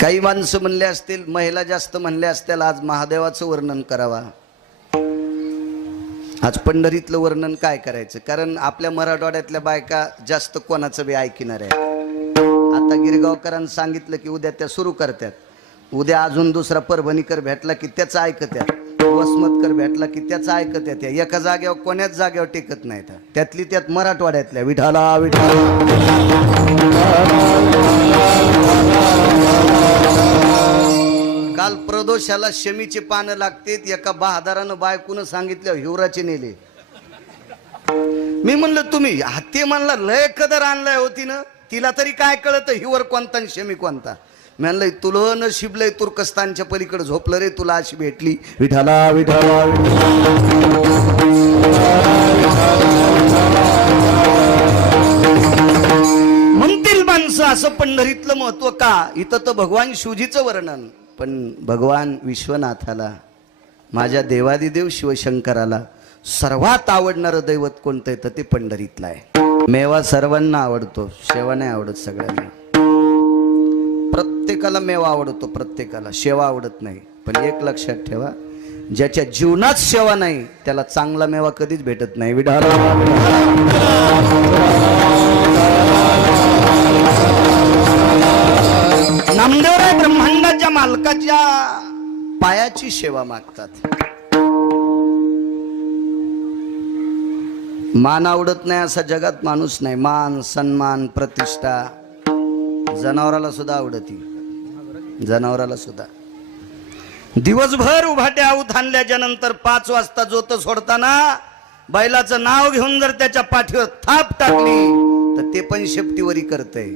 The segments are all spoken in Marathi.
काही माणसं म्हणले असतील, महिला जास्त म्हणल्या असतील, आज महादेवाचं वर्णन करावा. आज पंढरीतलं वर्णन काय करायचं, कारण आपल्या मराठवाड्यातल्या बायका जास्त कोणाचं बी ऐकणार आहे. आता गिरगावकरांनी सांगितलं की उद्या त्या सुरू करतात, उद्या अजून दुसरा परभणीकर भेटला की त्याचं ऐकत्यात, वसमतकर भेटला की त्याचं ऐकत्यात. एका जागेवर कोण्याच जागेवर टेकत नाहीत, त्यातली त्यात मराठवाड्यातल्या विठाला विठाला. काल प्रदोषाला शमीचे पानं लागतेत, एका बहादारानं बायकून सांगितलं हिवराचे नेले. मी म्हणलं तुम्ही ते म्हणला लय कदर आणलाय होती ना, तिला तरी काय कळत हिवर कोणता आणि शमी कोणता. म्हणलं तुला नशीबलंय तुर्कस्तानच्या पलीकडे झोपलं रे, तुला अशी भेटली. विठाला विठाला म्हणतील माणसं असं पंढरीतलं महत्व का. इथं तर भगवान शिवजीचं वर्णन, पण भगवान विश्वनाथाला, माझ्या देवादिदेव शिवशंकराला सर्वात आवडणारं दैवत कोणतं आहे तर ते पंढरीतलं आहे. मेवा सर्वांना आवडतो, शेवा नाही आवडत सगळ्यांना. प्रत्येकाला मेवा आवडतो, प्रत्येकाला शेवा आवडत नाही. पण एक लक्षात ठेवा, ज्याच्या जीवनात सेवा नाही त्याला चांगला मेवा कधीच भेटत नाही. नामदेवराय ब्रह्मांडाच्या मालकाच्या पायाची सेवा मागतात. मान आवडत नाही असा जगात माणूस नाही. मान, सन्मान, प्रतिष्ठा जनावराला सुद्धा आवडती, जनावराला सुद्धा. दिवसभर उभाट्या आऊत आणल्याच्या नंतर 5 वाजता जोत सोडताना बैलाचं नाव घेऊन जर त्याच्या पाठीवर थाप टाकली तर ते पण शेपटीवरी करतय.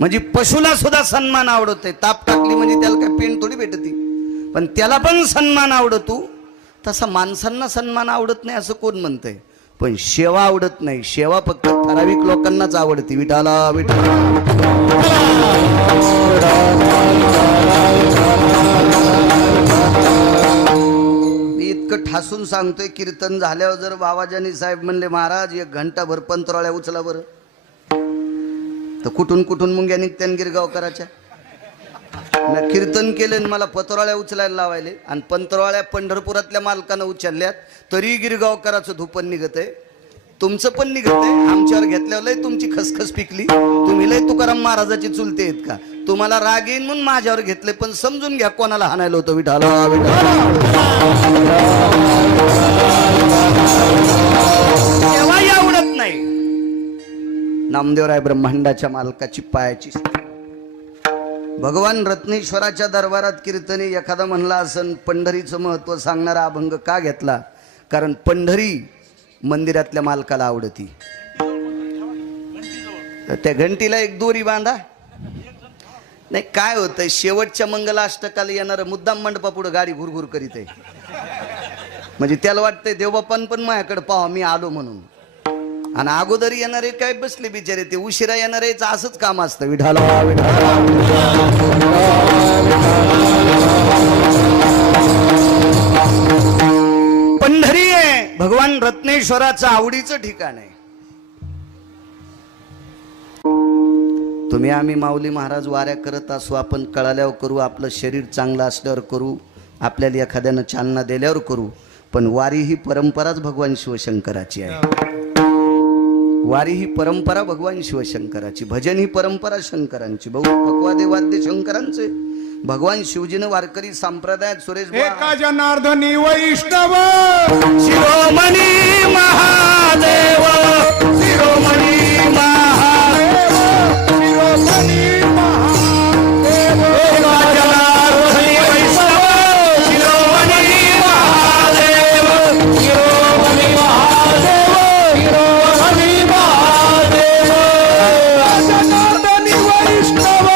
म्हणजे पशुला सुद्धा सन्मान आवडतोय. ताप टाकली म्हणजे त्याला काय पेन थोडी भेटती, पण त्याला पण सन्मान आवडतो. तसा माणसांना सन्मान आवडत नाही असं कोण म्हणतंय, पण सेवा आवडत नाही. सेवा फक्त ठराविक लोकांनाच आवडते. विठाला विठाला. मी इतकं ठासून सांगतोय, कीर्तन झाल्यावर जर बाबाजानी साहेब म्हणले महाराज 1 घंटाभर पंतरोळ्या उचला बरं, तर कुठून कुठून मुंग्या निघत्यान गिरगावकराच्या. मी कीर्तन केले आणि मला पतरोळ्या उचलायला लावायले, आणि पंतरोळ्या पंढरपुरातल्या मालकानं उचलल्यात तरी गिरगावकराचं धुपन निघत आहे. तुमचं पण निघत आहे. आमच्यावर घेतल्यावर लय तुमची खसखस पिकली. तुम्ही लय तुकाराम महाराजाची चुलते आहेत का. तुम्हाला राग येईन म्हणून माझ्यावर घेतले, पण समजून घ्या कोणाला हाणायला होतं. विठाला तेव्हाही आवडत नाही. नामदेवराय ब्रह्मांडाच्या मालकाची पायाची. भगवान रत्नेश्वराच्या दरबारात कीर्तनी एखादा म्हणला असन पंढरीचं महत्व सांगणारा अभंग का घेतला, कारण पंढरी मंदिरातल्या मालकाला आवडती. त्या घंटीला एक दोरी बांधा. नाही काय होतंय, शेवटच्या मंगलाष्टकाला येणारं मुद्दाम मंडपा पुढे गाडी घुरघुर करीत आहे. म्हणजे त्याला वाटतंय देवबापान पण माझ्याकडे पाहा मी आलो म्हणून. आणि अगोदरी येणारे काय बसले बिचारे, ते उशिरा येणारेच असंच काम असतं. विठाला पंढरी आहे भगवान रत्नेश्वराचं आवडीचं ठिकाण आहे. तुम्ही आम्ही माऊली महाराज वाऱ्या करत असू, आपण कळाल्यावर करू, आपलं शरीर चांगलं असल्यावर करू, आपल्याला एखाद्यानं चालना दिल्यावर करू, पण वारी ही परंपराच भगवान शिवशंकराची आहे. वारी ही परंपरा भगवान शिवशंकराची, भजन ही परंपरा शंकरांची. बहु पक्वादे वाद्य शंकरांचे. भगवान शिवजीनं वारकरी संप्रदायात सुरेश एका जनार्दनी वैष्णव शिरोमणी महादेव, शिरोमणी महादेव, शिरोमणी महादेव, एका जनार्दनी वैष्णव शिरोमणी महादेव, शिरोमणी महादेव, शिरोमणी महादेव, जनार्दनी वैष्णव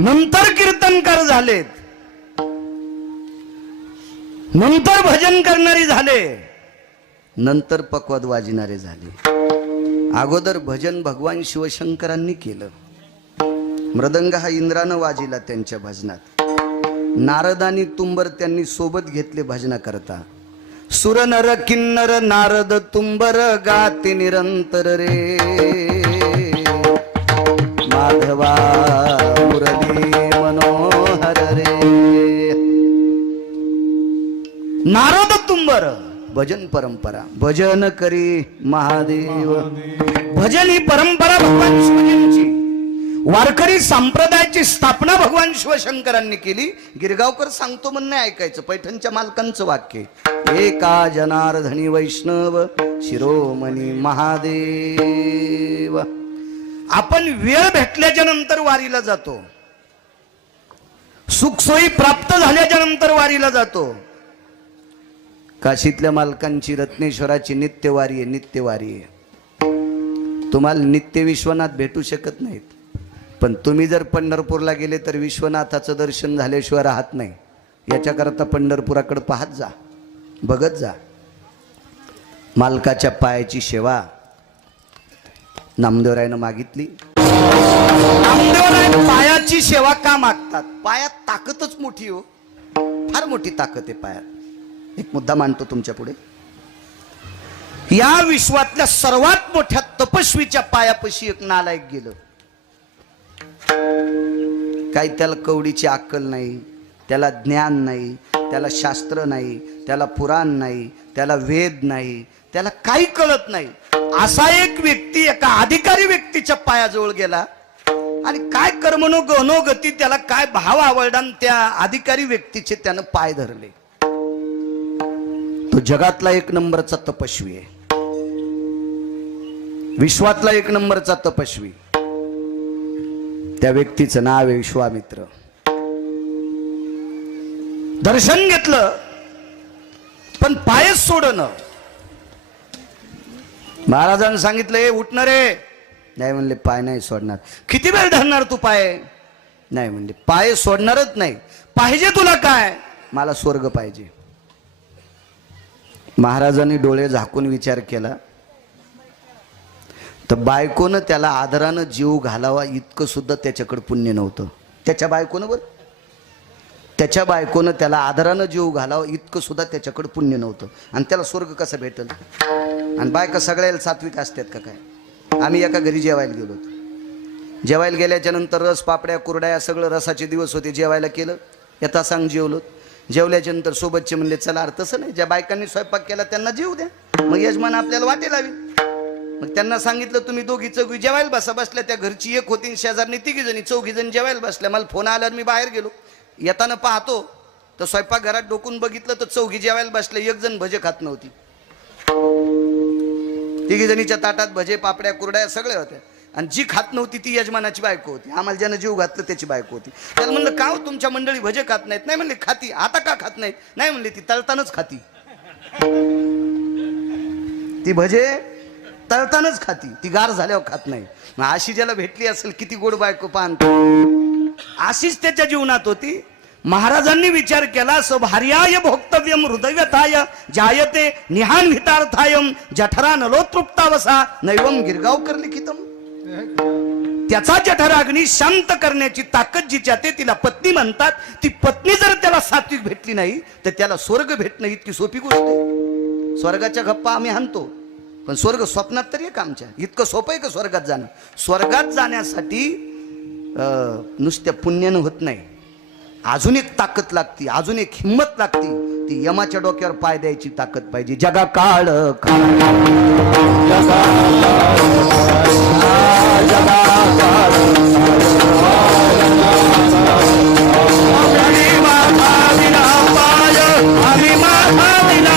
नंतर कीर्तनकार झालेत, नंतर भजन करणारे झाले, नंतर पकवाद वाजणारे झाले. अगोदर भजन भगवान शिवशंकरांनी केलं. मृदंग हा इंद्रानं वाजिला त्यांच्या भजनात. नारद आणि तुंबर त्यांनी सोबत घेतले भजनाकरता. सुर नर किन्नर नारद तुंबर गाते निरंतर रे माधवा मुरली मनोहर रे. नारद तुंबर भजन परंपरा, भजन करी महादेव. भजन ही परंपरा भगवान शिवजींची, वारकरी संप्रदायाची स्थापना भगवान शिवशंकरांनी केली. गिरगावकर सांगतो म्हणून नाही ऐकायचं, पैठणच्या मालकांचं वाक्य. एका जनार्दनी वैष्णव शिरोमणी महादेव. आपण वेळ भेटल्याच्या नंतर वारीला जातो, सुखसोयी प्राप्त झाल्याच्या नंतर वारीला जातो. काशीतल्या मालकांची रत्नेश्वराची नित्यवारी आहे, नित्यवारी आहे. तुम्हाला नित्य विश्वनाथ भेटू शकत नाहीत, पण तुम्ही जर पंढरपूरला गेले तर विश्वनाथाचं दर्शन झाल्याशिवाय राहत नाही. याच्याकरता पंढरपुराकडे पाहत जा, बघत जा. मालकाच्या पायाची सेवा नामदेवरायनं मागितली. नामदेवराय पायाची सेवा का मागतात? पायात ताकदच मोठी हो, फार मोठी ताकद आहे पायात. एक मुद्दा मांडतो तुमच्या पुढे. या विश्वातल्या सर्वात मोठ्या तपस्वीच्या पायापाशी एक नालायक गेलं. काही त्याला कवडीची अक्कल नाही, त्याला ज्ञान नाही, त्याला शास्त्र नाही, त्याला पुराण नाही, त्याला वेद नाही, त्याला काही कळत नाही. असा एक व्यक्ती एका अधिकारी व्यक्तीच्या पायाजवळ गेला आणि काय कर्मनो गती, त्याला काय भाव आवडला, त्या अधिकारी व्यक्तीचे त्यानं पाय धरले. तो जगातला एक नंबरचा तपस्वी आहे, विश्वातला एक नंबरचा तपस्वी. त्या व्यक्तीचं नाव आहे विश्वामित्र. दर्शन घेतलं पण पायच सोडणं. महाराजांनी सांगितलं, उठणार रे. नाही म्हणले, पाय नाही सोडणार. किती वेळ धरणार तू पाय? नाही म्हणले, पाय सोडणारच नाही. पाहिजे तुला काय? मला स्वर्ग पाहिजे. महाराजांनी डोळे झाकून विचार केला तर बायकोनं त्याला आदरानं जीव घालावा इतकं सुद्धा त्याच्याकडे पुण्य नव्हतं. त्याच्या बायकोनं त्याला आदरानं जीव घालावा इतकं सुद्धा त्याच्याकडे पुण्य नव्हतं. आणि त्याला स्वर्ग कसं भेटल? आणि बायका सगळ्याला सात्विक असतात का काय? आम्ही एका घरी जेवायला गेलो होतो. जेवायला गेल्याच्या नंतर रस पापड्या कुरड्या सगळं रसाचे दिवस होते. जेवायला केलं, यथा सांग जेवलो. जेवल्याच्या नंतर सोबतचे म्हणले, चला अरे तसं नाही, ज्या बायकांनी स्वयंपाक केला त्यांना जेवू द्या, मग यजमान आपल्याला वाटे लावी. मग त्यांना सांगितलं, तुम्ही दोघी चौघी जेवायला बसा. बसल्या. त्या घरची एक होती, शेजारनी तिघी जणी, चौघी जणी जेवायला बसल्या. मला फोन आल्यावर मी बाहेर गेलो. येताना पाहतो तर स्वयंपाक घरात डोकून बघितलं तर चौघी जेवायला बसल्या, एक जण भजे खात नव्हती. तिघी जणीच्या ताटात भजे पापड्या कुरड्या सगळ्या होत्या. आणि जी खात नव्हती ती यजमानाची बायको होती. आम्हाला ज्यानं जीव घातलं त्याची बायको होती. त्याला म्हणलं, का हो तुमच्या मंडळी भजे खात नाहीत? नाही म्हणले, खाती. आता का खात नाहीत? नाही म्हणले, ती तळतानच खाती. ती भजे तळतानच खाती, ती गार झाल्यावर खात नाही. मग अशी ज्याला भेटली असेल, किती गोड बायको पान. अशीच त्याच्या जीवनात होती. महाराजांनी विचार केला, सभार्याय भोक्तव्यम हृदयव्यथाय जायते निहान्वितार्थायम जठरा नलोतृप्तावसा नैवम गिरगावकर लिखितम. त्याचा जठराग्नी शांत करण्याची ताकद जिच्या ते तिला पत्नी म्हणतात. ती पत्नी जर त्याला सात्विक भेटली नाही तर त्याला स्वर्ग भेटणं इतकी सोपी गोष्ट आहे. स्वर्गाच्या गप्पा आम्ही हाणतो, पण स्वर्ग स्वप्नात तरी एक आमच्या. इतकं सोपं आहे का स्वर्गात जाणं? स्वर्गात जाण्यासाठी नुसत्या पुण्यानं होत नाही, अजून एक ताकद लागती, अजून एक हिंमत लागती. ती यमाच्या डोक्यावर पाय द्यायची ताकद पाहिजे. जगा काळ Viva Maria!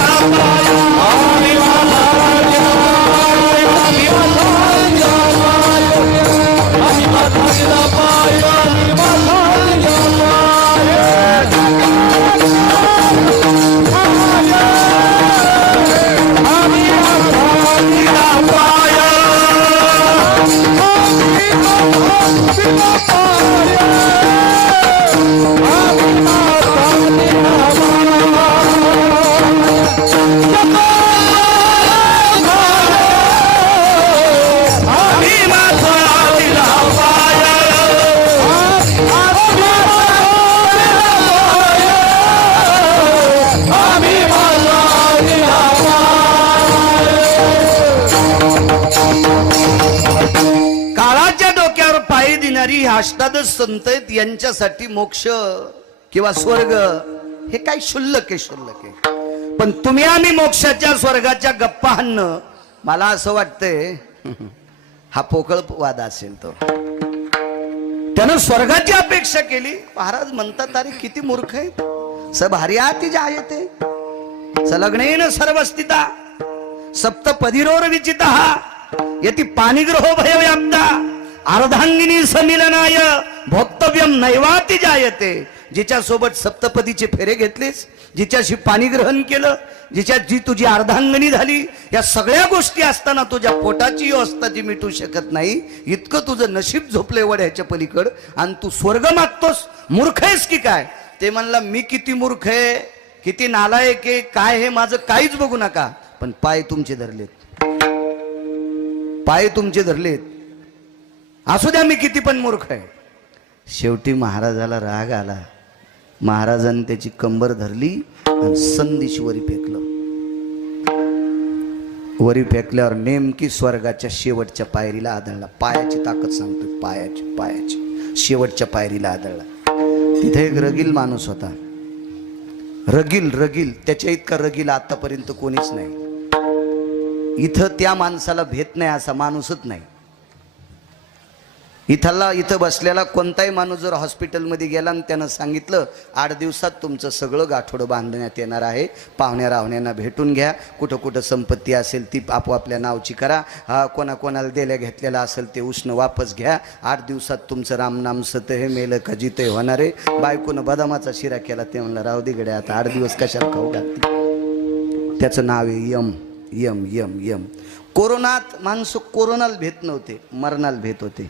देणारी ही अष्टादश संत आहेत, यांच्यासाठी मोक्ष किंवा स्वर्ग हे काय क्षुल्लक आहे. पण तुम्ही आम्ही मोक्षाच्या स्वर्गाच्या गप्पा हाणणं, मला असं वाटतंय हा पोकळ वाद असेल. तो त्यानं स्वर्गाची अपेक्षा केली. महाराज म्हणतात अरे किती मूर्ख आहेत. भारी आती जायते सलग्नेन सर्वस्थिता सप्तपदीरोर विचिता यति पानिग्रहो भयव्याप्ता अर्धांगिनी समिलनाय भोक्तव्यम नैवाती जायते. जिच्या सोबत सप्तपदीचे फेरे घेतलेस, जिच्याशी पाणीग्रहण केलं, जी तुझी अर्धांगणी झाली, या सगळ्या गोष्टी असताना तुझ्या पोटाची अवस्था जी मिटू शकत नाही, इतकं तुझं नशीब झोपले वड्याच्या पलीकड, आणि तू स्वर्ग मागतोस. मूर्ख आहेस की काय? ते म्हणला मी किती मूर्ख आहे, किती नालायक आहे, काय हे माझं काहीच बघू नका, पण पाय तुमचे धरलेत, पाय तुमचे धरलेत. असू द्या मी किती पण मूर्ख आहे. शेवटी महाराजाला राग आला. महाराजांनी त्याची कंबर धरली आणि संदेश वरी फेकलं. वरी फेकल्यावर नेमकी स्वर्गाच्या शेवटच्या पायरीला आदळला. पायाची ताकद सांगतोय, पायाची शेवटच्या पायरीला आदळला. तिथे एक रगील माणूस होता. रगील त्याच्या इतका रगील आतापर्यंत कोणीच नाही. इथं त्या माणसाला भेट नाही असा माणूसच नाही. इथं बसलेला कोणताही माणूस जर हॉस्पिटलमध्ये गेला आणि त्यानं सांगितलं 8 दिवसात तुमचं सगळं गाठोडं बांधण्यात येणार आहे, पाहुण्या रावण्यांना भेटून घ्या, कुठं कुठं संपत्ती असेल ती आपोआपल्या नावची करा, कोणाला दिल्या घेतलेला असेल ते उष्ण वापस घ्या, 8 दिवसात तुमचं रामनाम सत हे मेलं का जिते होणार आहे. बायकोनं बदामाचा शिरा केला. ते म्हणलं राहू दे गड्या, आता 8 दिवस कशाला खाऊ घालते. त्याचं नाव आहे यम यम यम यम. कोरोनात माणसं कोरोनाला भेट नव्हते, मरणाला भेट होते,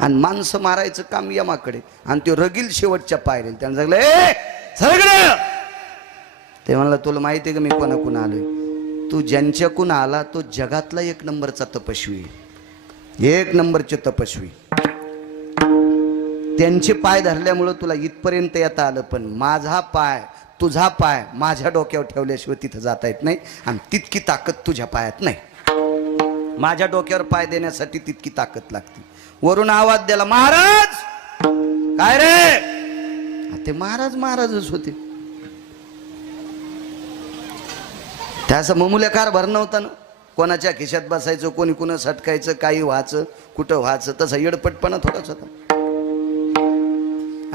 आणि माणसं मारायचं काम यमाकडे. आणि तो रगील शेवटच्या पायरील त्यानं सांगलं ए सगळं. ते म्हणलं तुला माहिती आहे का मी कोणाकून आलोय? तू ज्यांच्याकून आला तो जगातला 1 नंबरचा तपस्वी, 1 नंबरचे तपस्वी. त्यांचे पाय धरल्यामुळं तुला इथपर्यंत येता आलं, पण माझा पाय तुझा पाय माझ्या डोक्यावर ठेवल्याशिवाय तिथं जाता येत नाही, आणि तितकी ताकद तुझ्या पायात नाही. माझ्या डोक्यावर पाय देण्यासाठी तितकी ताकद लागते. वरून आवाज द्याला, महाराज काय रे? ते महाराजच होते. त्याचा मामुल्या कारभार नव्हता ना. कोणाच्या खिशात बसायचं, कोणी कुणा सटकायचं, काही व्हायचं, कुठं व्हायचं, तसा येडपटपणा थोडाच होता.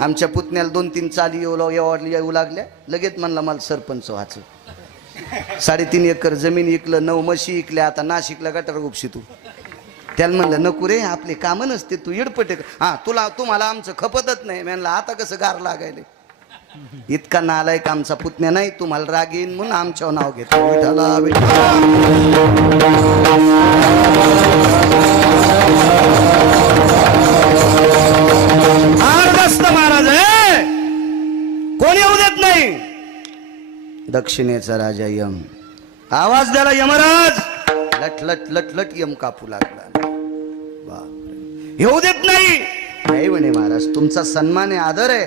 आमच्या पुतण्याला 2-3 चाली येऊ लागल्या, लगेच म्हणला मला सरपंच व्हायचं. 3.5 एकर जमीन इकलं, 9 म्हशी इकल्या, आता नाशिकला गटार उपशी तू. त्याला म्हणलं नको रे, आपले कामं नसते, तू येडपटे. तुम्हाला आमचं खपतच नाही. म्हणलं आता कसं गार लागायले. इतका नालायक आमचा पुतण्या नाही, तुम्हाला राग येईन म्हणून आमच्यावर नाव घेतो. महाराज कोण येऊ देत नाही. दक्षिणेचा राजा यम आवाज द्याला, यमराज लट लट लट लट यम कापू लागला. येऊ देत नाही म्हणे. महाराज तुमचा सन्मान आहे, आदर आहे,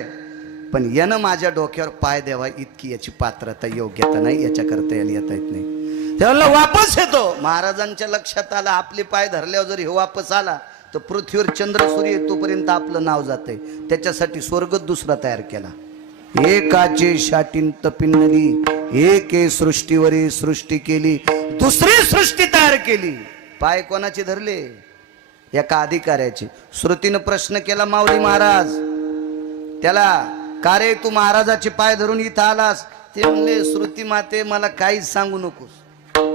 पण यानं माझ्या डोक्यावर पाय द्यावा इतकी याची पात्रता योग्यता नाही, याच्याकरता याला येता येत नाही. त्याला वापस येतो. महाराजांच्या लक्षात आला आपले पाय धरल्यावर जर हे वापस आला तर पृथ्वीवर चंद्र सूर्य तोपर्यंत आपलं नाव जातंय. त्याच्यासाठी स्वर्ग दुसरा तयार केला. एकाचे शाटीन तपिन्नली, एके सृष्टीवरी सृष्टी केली, दुसरी सृष्टी तयार केली. पाय कोणाचे धरले? एका अधिकाऱ्याची. श्रुतीनं प्रश्न केला माऊली महाराज त्याला, का रे तू महाराजाचे पाय धरून इथं आलास? ते म्हणले श्रुती माते मला काहीच सांगू नकोस,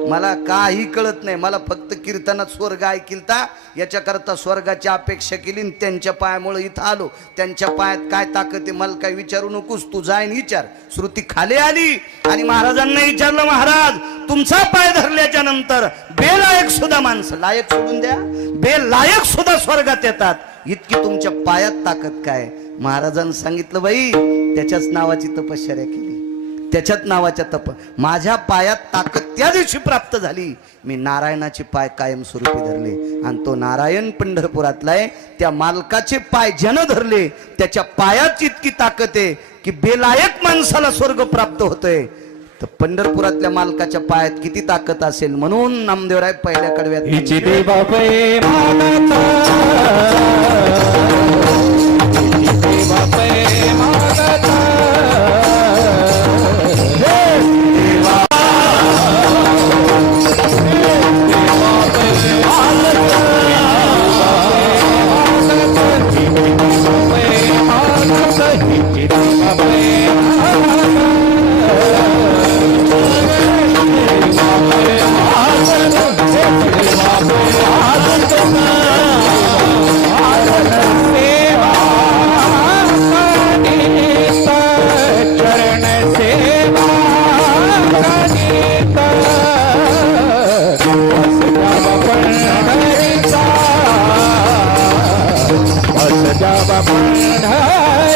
मला काही कळत नाही, मला फक्त कीर्तनात स्वर्ग ऐकिलता, याच्याकरता स्वर्गाची अपेक्षा केली, त्यांच्या पायामुळे इथं आलो. त्यांच्या पायात काय ताकद आहे मला काय विचारू नकोस, तू जाईन विचार. श्रुती खाली आली आणि महाराजांना विचारलं, महाराज तुमचा पाय धरल्याच्या नंतर बेलायक सुद्धा माणसं, लायक सोडून द्या, बेलायक सुद्धा स्वर्गात येतात, इतकी तुमच्या पायात ताकद काय? महाराजांनी सांगितलं, बाई त्याच्याच नावाची तपश्चर्या केली, त्याच्याच नावाच्या माझ्या पायात ताकद त्या दिवशी प्राप्त झाली. मी नारायणाचे पाय कायमस्वरूपी धरले, आणि तो नारायण पंढरपुरातला आहे. त्या मालकाचे पाय ज्यानं धरले त्याच्या पायात इतकी ताकद आहे की बेलायक माणसाला स्वर्ग प्राप्त होतोय. तर पंढरपुरातल्या मालकाच्या पायात किती ताकद असेल. म्हणून नामदेवराय पहिल्या कडव्यात सजावा पंढरीचा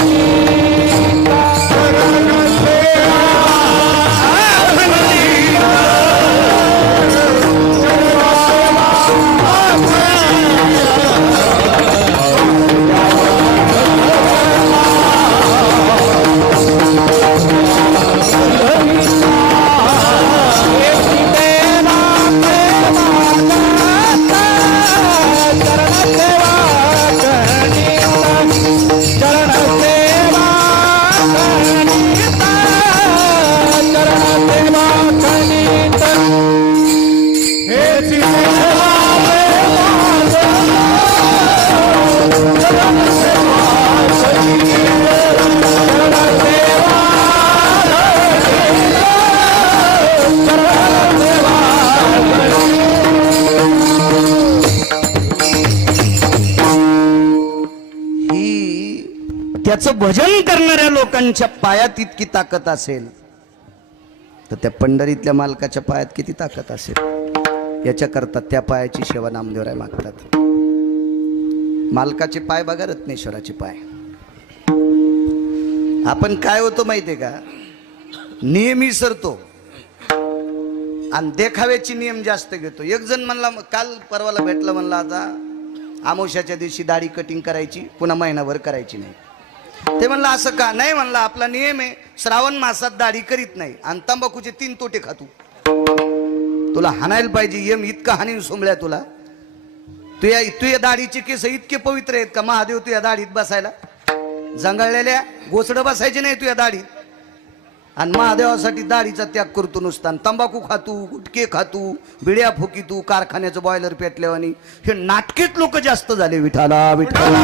चरण सेवा त्याचं भजन करणाऱ्या लोकांच्या पायात इतकी ताकद असेल तर त्या पंढरीतल्या मालकाच्या पायात किती ताकद असेल याच्याकरता त्या पायाची सेवा नामदेवराय मागतात. मालकाचे पाय बघा, रत्नेश्वराचे पाय. आपण काय होतो माहितीये का, नेहमी सरतो आणि देखाव्याची नियम जास्त घेतो. एक जण म्हणला, काल परवाला भेटला, म्हणला आता आमोशाच्या दिवशी दाढी कटिंग करायची, पुन्हा महिनाभर करायची नाही. ते म्हणलं असं का नाही, म्हणलं आपला नियम आहे श्रावण मासात दाढी करीत नाही आणि तंबाखूचे 3 तोटे खातो. तुला हाणायला पाहिजे, यम इतका हानी सोमल्या तुला. तुझ्या दाढीचे केस इतके पवित्र आहेत का महादेव तुझ्या दाढीत बसायला? जंगळलेल्या गोचडं बसायचे नाही तुझ्या दाढीत. आणि महादेवासाठी दाढीचा त्याग करतो नुसता. तंबाखू खातू, गुटके खातू, बिड्या फुकीतू, कारखान्याचं बॉयलर पेटल्यावानी. हे नाटकेच लोक जास्त झाले. विठाला विठाला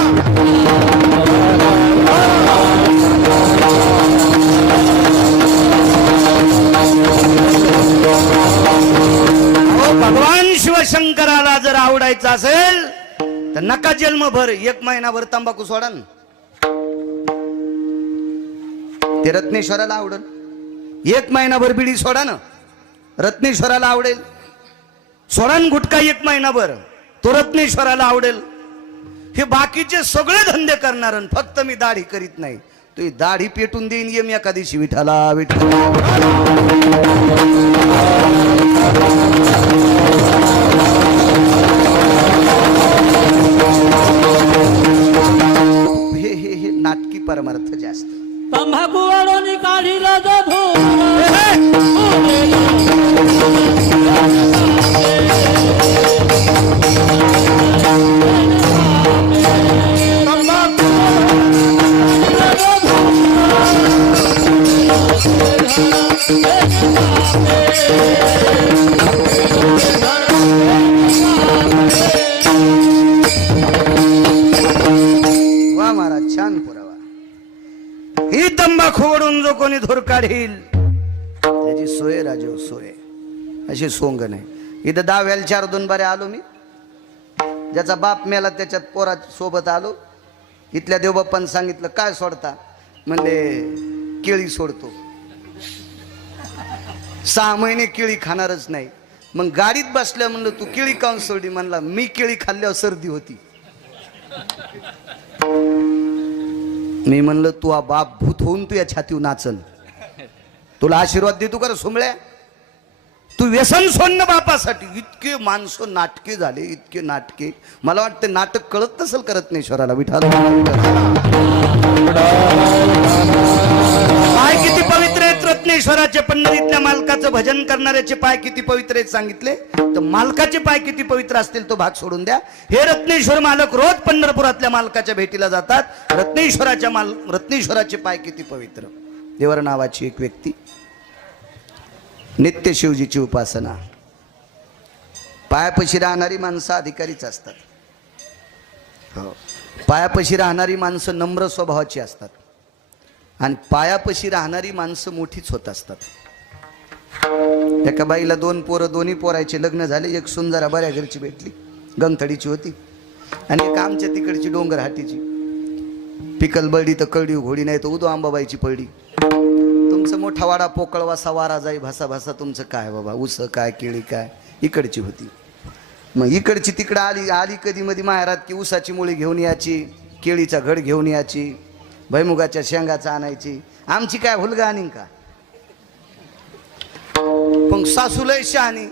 भगवान शिवशंकराला जर आवडायचं असेल तर नका जन्मभर 1 महिनाभर तंबाखू सोडा ना. ते रत्नेश्वराला आवडेल. 1 महिनाभर बिडी सोडा ना, रत्नेश्वराला आवडेल. सोडान गुटखा 1 महिनाभर, तो रत्नेश्वराला आवडेल. हे बाकीचे सगळे धंदे करणार, फक्त मी दाढी करीत नाही. तू दाढी पेटून देईन यम एका दिवशी. विठाला विठाला हे नाटकी परमार्थ जास्त. तंबाखू वाढवणी काढीला जो वा महाराज, छान पुरावा. ही तंबाखू ओढून जो कोणी धूर काढील त्याची सोय राजीव सोय. अशी सोंग नाही. इथं 10 वेळेला 4-2 बारे आलो मी. ज्याचा बाप मेला त्याच्यात पोरा सोबत आलो. इथल्या देवबाप्पानं सांगितलं काय सोडता, म्हणले केळी सोडतो. 6 महिने केळी खाणारच नाही. मग गाडीत बसल्या म्हणलं तू केळी काऊन सोडली, म्हणला मी केळी खाल्ल्यावर सर्दी होती. मी म्हणलं तू बाप भूत होऊन तू या छातीवर नाचन, तुला आशीर्वाद देतो का सोमळ्या? तू व्यसन सोडणं बापासाठी. इतके माणसं नाटके झाले, इतके नाटके. मला वाटतं नाटक कळत नसेल करत नाही ईश्वराला. विठाला पाय किती पवित्र आहेत रत्नेश्वराचे. पंढरीतल्या मालकाचं भजन करणाऱ्याचे पाय किती पवित्र आहेत सांगितले, तर मालकाचे पाय किती पवित्र असतील तो भाग सोडून द्या. हे रत्नेश्वर मालक रोज पंढरपुरातल्या मालकाच्या भेटीला जातात. रत्नेश्वराचे पाय किती पवित्र. देवर नावाची एक व्यक्ती, नित्य शिवजीची उपासना. पायापाशी राहणारी माणसं अधिकारीच असतात. हो, पायापाशी राहणारी माणसं नम्र स्वभावाची असतात आणि पायापाशी राहणारी माणसं मोठीच होत असतात. एका बाईला 2 पोरं, दोन्ही पोरायचे लग्न झाले. एक सून जरा बऱ्या घरची भेटली, गंगथडीची होती, आणि एक आमच्या तिकडची डोंगरहाटीची. पिकल बळडी तर कळडी घोडी, नाही तर उदो आंबाबाईची पळडी. तुमचं मोठा वाडा पोकळवासा वारा जाई भासा भासा. तुमचं काय बाबा, ऊस काय केळी काय, इकडची होती. मग इकडची तिकडं आली कधी मध्ये माहेरात की ऊसाची मुळी घेऊन यायची, केळीचा घड घेऊन यायची, भैमुगाच्या शेंगाचा आणायची. आमची काय हुलगा आणि का. पण सासू लय शहाणी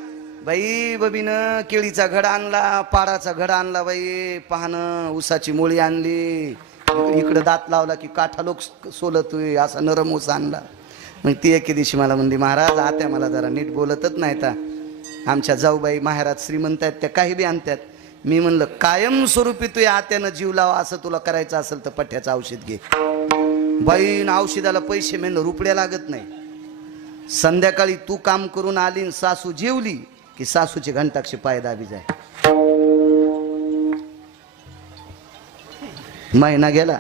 बाई, बबीनं केळीचा घड आणला, पाडाचा घड आणला बाई, पाहणं उसाची मुळी आणली, इकडं दात लावला की काठा लोक सोलतोय, असा नरम ऊस आणला. मग ती एके दिवशी मला म्हणली, महाराज आत्या मला जरा नीट बोलतच नाही ता, आमच्या जाऊबाई माहेरात श्रीमंत आहेत, त्या काही बी आणतात. मी म्हणलं कायमस्वरूपी तू आत्यानं जीव लावा, असं तुला करायचं असेल तर पठ्ठ्याचं औषध घे. बाईन औषधाला पैसे म्हणलं रुपड्या लागत नाही. संध्याकाळी तू काम करून आली न सासू जेवली की सासूची घंटाक्षी पाय दाबी जाय. महिना गेला,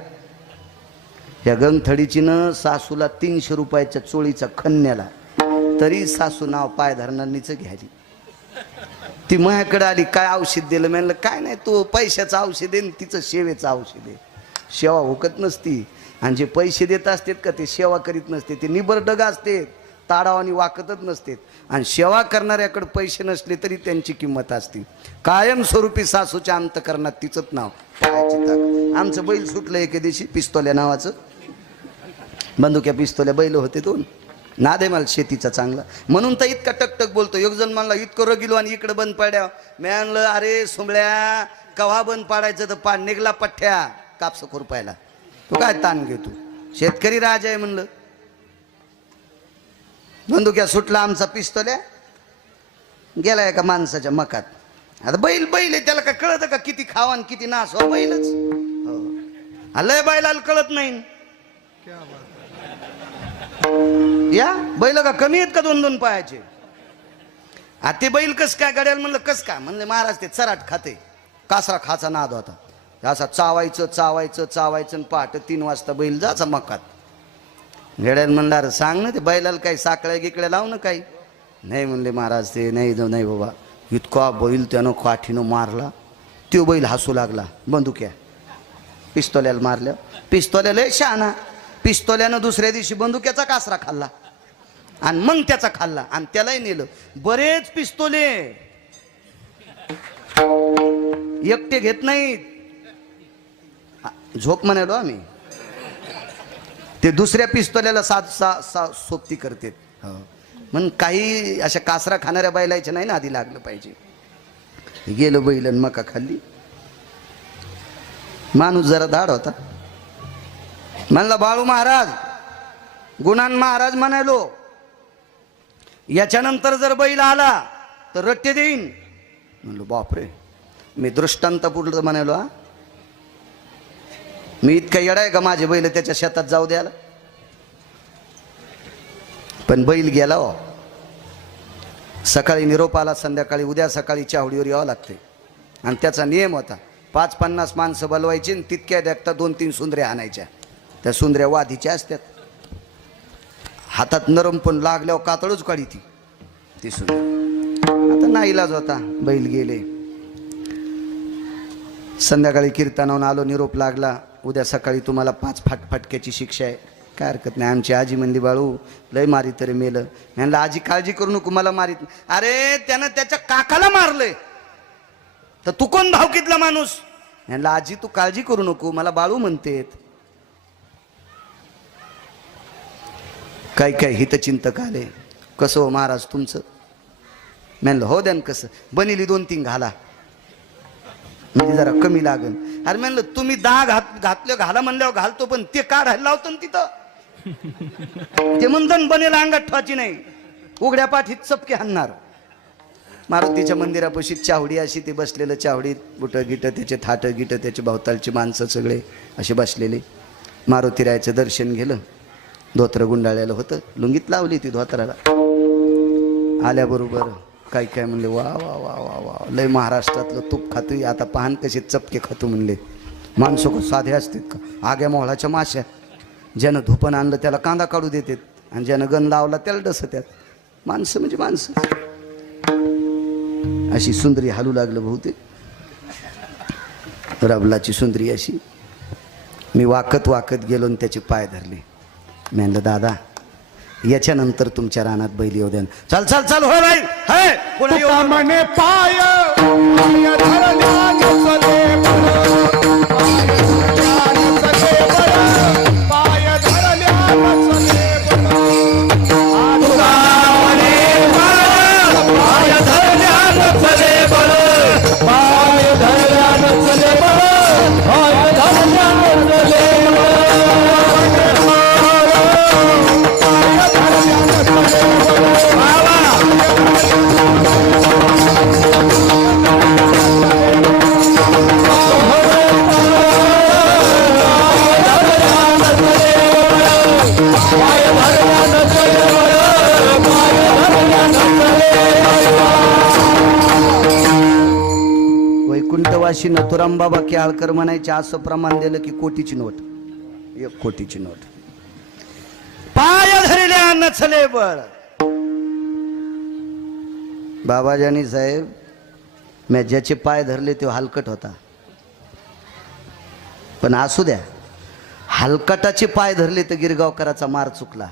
या गंगथडीची न सासूला 300 रुपयाच्या चोळीचा खन्याला, तरी सासू नाव पाय धरणारीच घ्यायची. ती माझ्याकडे आली, काय औषध दिलं. म्हणलं काय नाही, तू पैशाचं औषध आहे, तिचं सेवेचं औषध आहे. सेवा हुकत नसती, आणि जे पैसे देत असतात का ते सेवा करीत नसते, ते निबरडग असते, ताडावानी वाकतच नसते. आणि सेवा करणाऱ्याकडे पैसे नसले तरी त्यांची किंमत असते. कायमस्वरूपी सासूच्या अंतकरणात तिचंच नाव पायाची ताक. आमचं बैल सुटलं एके दिवशी, पिस्तोल्या नावाचं, बंदुक्या पिस्तोल्या बैल होते दोन. नाद आहे मला शेतीचा चांगला, म्हणून तर इतका टकटक बोलतो. एक जण म्हणला इतकं रगिलो आणि इकडे बंद पाड्या. मी आणलं, अरे सुंबळ्या कव्हा बंद पाडायचं, तर पाड निघला पठ्ठ्या कापस खुरपायला, तू काय ताण घेतो, शेतकरी राजा आहे म्हणलं. बंदुक्या सुटला आमचा पिस्तोल्या, गेला एका माणसाच्या मकात. आता बैल बैल आहे, त्याला काय कळतं का किती खावा आणि किती नास हो, बैलच. लय बैलाला कळत नाही. या बैल का कमी आहेत का 2-2 पायाचे. आता ते बैल कस काय गड्याला म्हणलं कस काय, म्हणले महाराज ते चराट खाते, कासरा खाचा नाद होता. असा चावायचं चावायचं चावायचं, पहाटे 3 वाजता बैल जायचा मकात. गड्याला म्हणला अरे सांग ना ते बैलाला काही साकळ्या गिकड्या लावू ना काही. नाही म्हणले महाराज ते नाही नाही बाबा. इतका बैल त्यानं काठीनं मारला, तो बैल हसू लागला. बंदुक्या पिस्तोल्याला मारल्या, पिस्तोल्या लय शहाणा, पिस्तोल्यानं दुसऱ्या दिवशी बंदुक्याचा कासरा खाल्ला आणि मग त्याचा खाल्ला आणि त्यालाही नेलं. बरेच पिस्तोले एकटे घेत नाहीत, झोप म्हणालो आम्ही, ते दुसऱ्या पिस्तोल्याला सोबती करते. म्हणून काही अशा कासरा खाणाऱ्या बैलाच्या नाही ना आधी लागलं पाहिजे. गेलं बैलन मका खाल्ली. माणूस जरा धाड होता, म्हणला बाळू महाराज गुणान महाराज म्हणालो, याच्यानंतर जर बैल आला तर रट्टे देईन. म्हणलो बापरे, मी दृष्टांतपूर्ण म्हणालो. हा मी इतका येडा आहे का माझे बैल त्याच्या शेतात जाऊ द्यायला. पण बैल गेला हो. सकाळी निरोप आला, संध्याकाळी उद्या सकाळी चावडीवर यावं लागते. आणि त्याचा नियम होता, 5-50 माणसं बोलवायची आणि तितक्या देखता 2-3 सुंदऱ्या आणायच्या. त्या सुंदऱ्या वाधीच्या असतात, हातात नरम पण लागल्यावर कातळच काढी ती सुंदर. आता नाईलाज होता, बैल गेले. संध्याकाळी कीर्तनावून आलो, निरोप लागला, उद्या सकाळी तुम्हाला 5 फटक्याची शिक्षा आहे. काय हरकत नाही. आमची आजी म्हणली बाळू लय मारी तरी मेलं. म्हणलं आजी काळजी करू नको, मला मारीत. अरे त्यानं त्याच्या काकाला मारलंय, तर तू कोण भावकीतला माणूस. म्हणलं आजी तू काळजी करू नको, मला बाळू म्हणतेत. काय काय हितचिंतक आले, कसं हो महाराज तुमचं. म्हणलं हो द्या कसं. बनिली 2-3 घाला म्हणजे जरा कमी लागल. अरे म्हणलं तुम्ही 10 घातले घाला म्हणल्यावर घालतो, पण ते काढायला लावतो ना तिथं. ते म्हणतं बनेल अंगात ठेवायची नाही, उघड्या पाठीत चपके हाणणार. मारुतीच्या मंदिरापाशी चावडी अशी ते बसलेलं, चावडीत बुट गिट त्याचे थाट गिट त्याचे भोवतालची माणसं सगळे असे बसलेले. मारुतीरायाचं दर्शन घेलं, धोत्र गुंडाळलेलं होतं, लुंगीत लावली ती धोत्राला. आल्याबरोबर काय काय म्हणले, वा वा वा वा वा लय महाराष्ट्रातलं तूप खातोय, आता पाहन कसे चपके खातो म्हणले. माणसं साधे असतात का, आग्या मोहळाच्या माश्या. ज्यानं धुपण आणलं त्याला कांदा काढू देतात, आणि ज्यानं गण लावला त्याला डसत्यात. माणसं म्हणजे माणसं. अशी सुंदरी हालू लागलं बहुतेक, रबलाची सुंदरी अशी. मी वाकत वाकत गेलो आणि त्याचे पाय धरले. मी म्हणलं दादा याच्यानंतर तुमच्या रानात बैल येऊ द्या. चल चल चल हो बाई, हे कोणी येऊ म्हणे पाय धरल्या देवाशी नथुराम बाबा केळकर म्हणायचे, असं प्रमाण दिलं की कोटीची नोट, 1 कोटीची नोट. पाय धरल्या नचले बळ. बाबाजानी साहेब, मी ज्याचे पाय धरले तो हलकट होता, पण असू द्या, हलकटाचे पाय धरले तर गिरगावकराचा मार चुकला.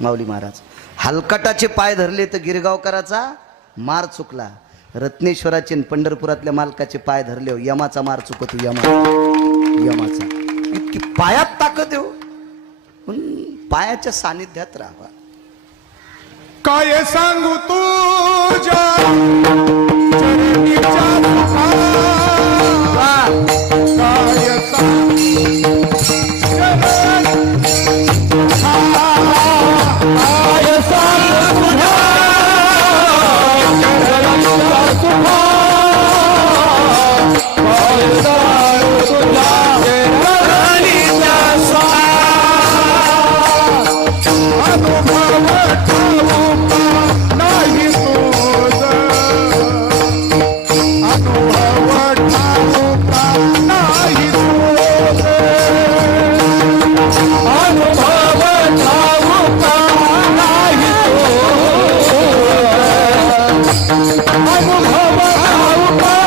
माऊली महाराज, हलकटाचे पाय धरले तर गिरगावकराचा मार चुकला. रत्नेश्वराचे पंढरपुरातल्या मालकाचे पाय धरले हो, यमाचा मार चुकतो. यमाचा इतकी पायात ताकद हो, पण पायाच्या सानिध्यात राहावा. काय सांगू तुझ्या चरणीच्या सुखा, काय सांगू चरण सुखा, काय सांगू तुझ्या चरणीच्या सुखा, काय सांगू तुझ्या चरणीच्या सुखा. अनुभव नाही तुझ, अनुभव ठाऊका नाही तुझ, अनुभव ठाऊका नाही तुझ, अनुभव ठाऊका नाही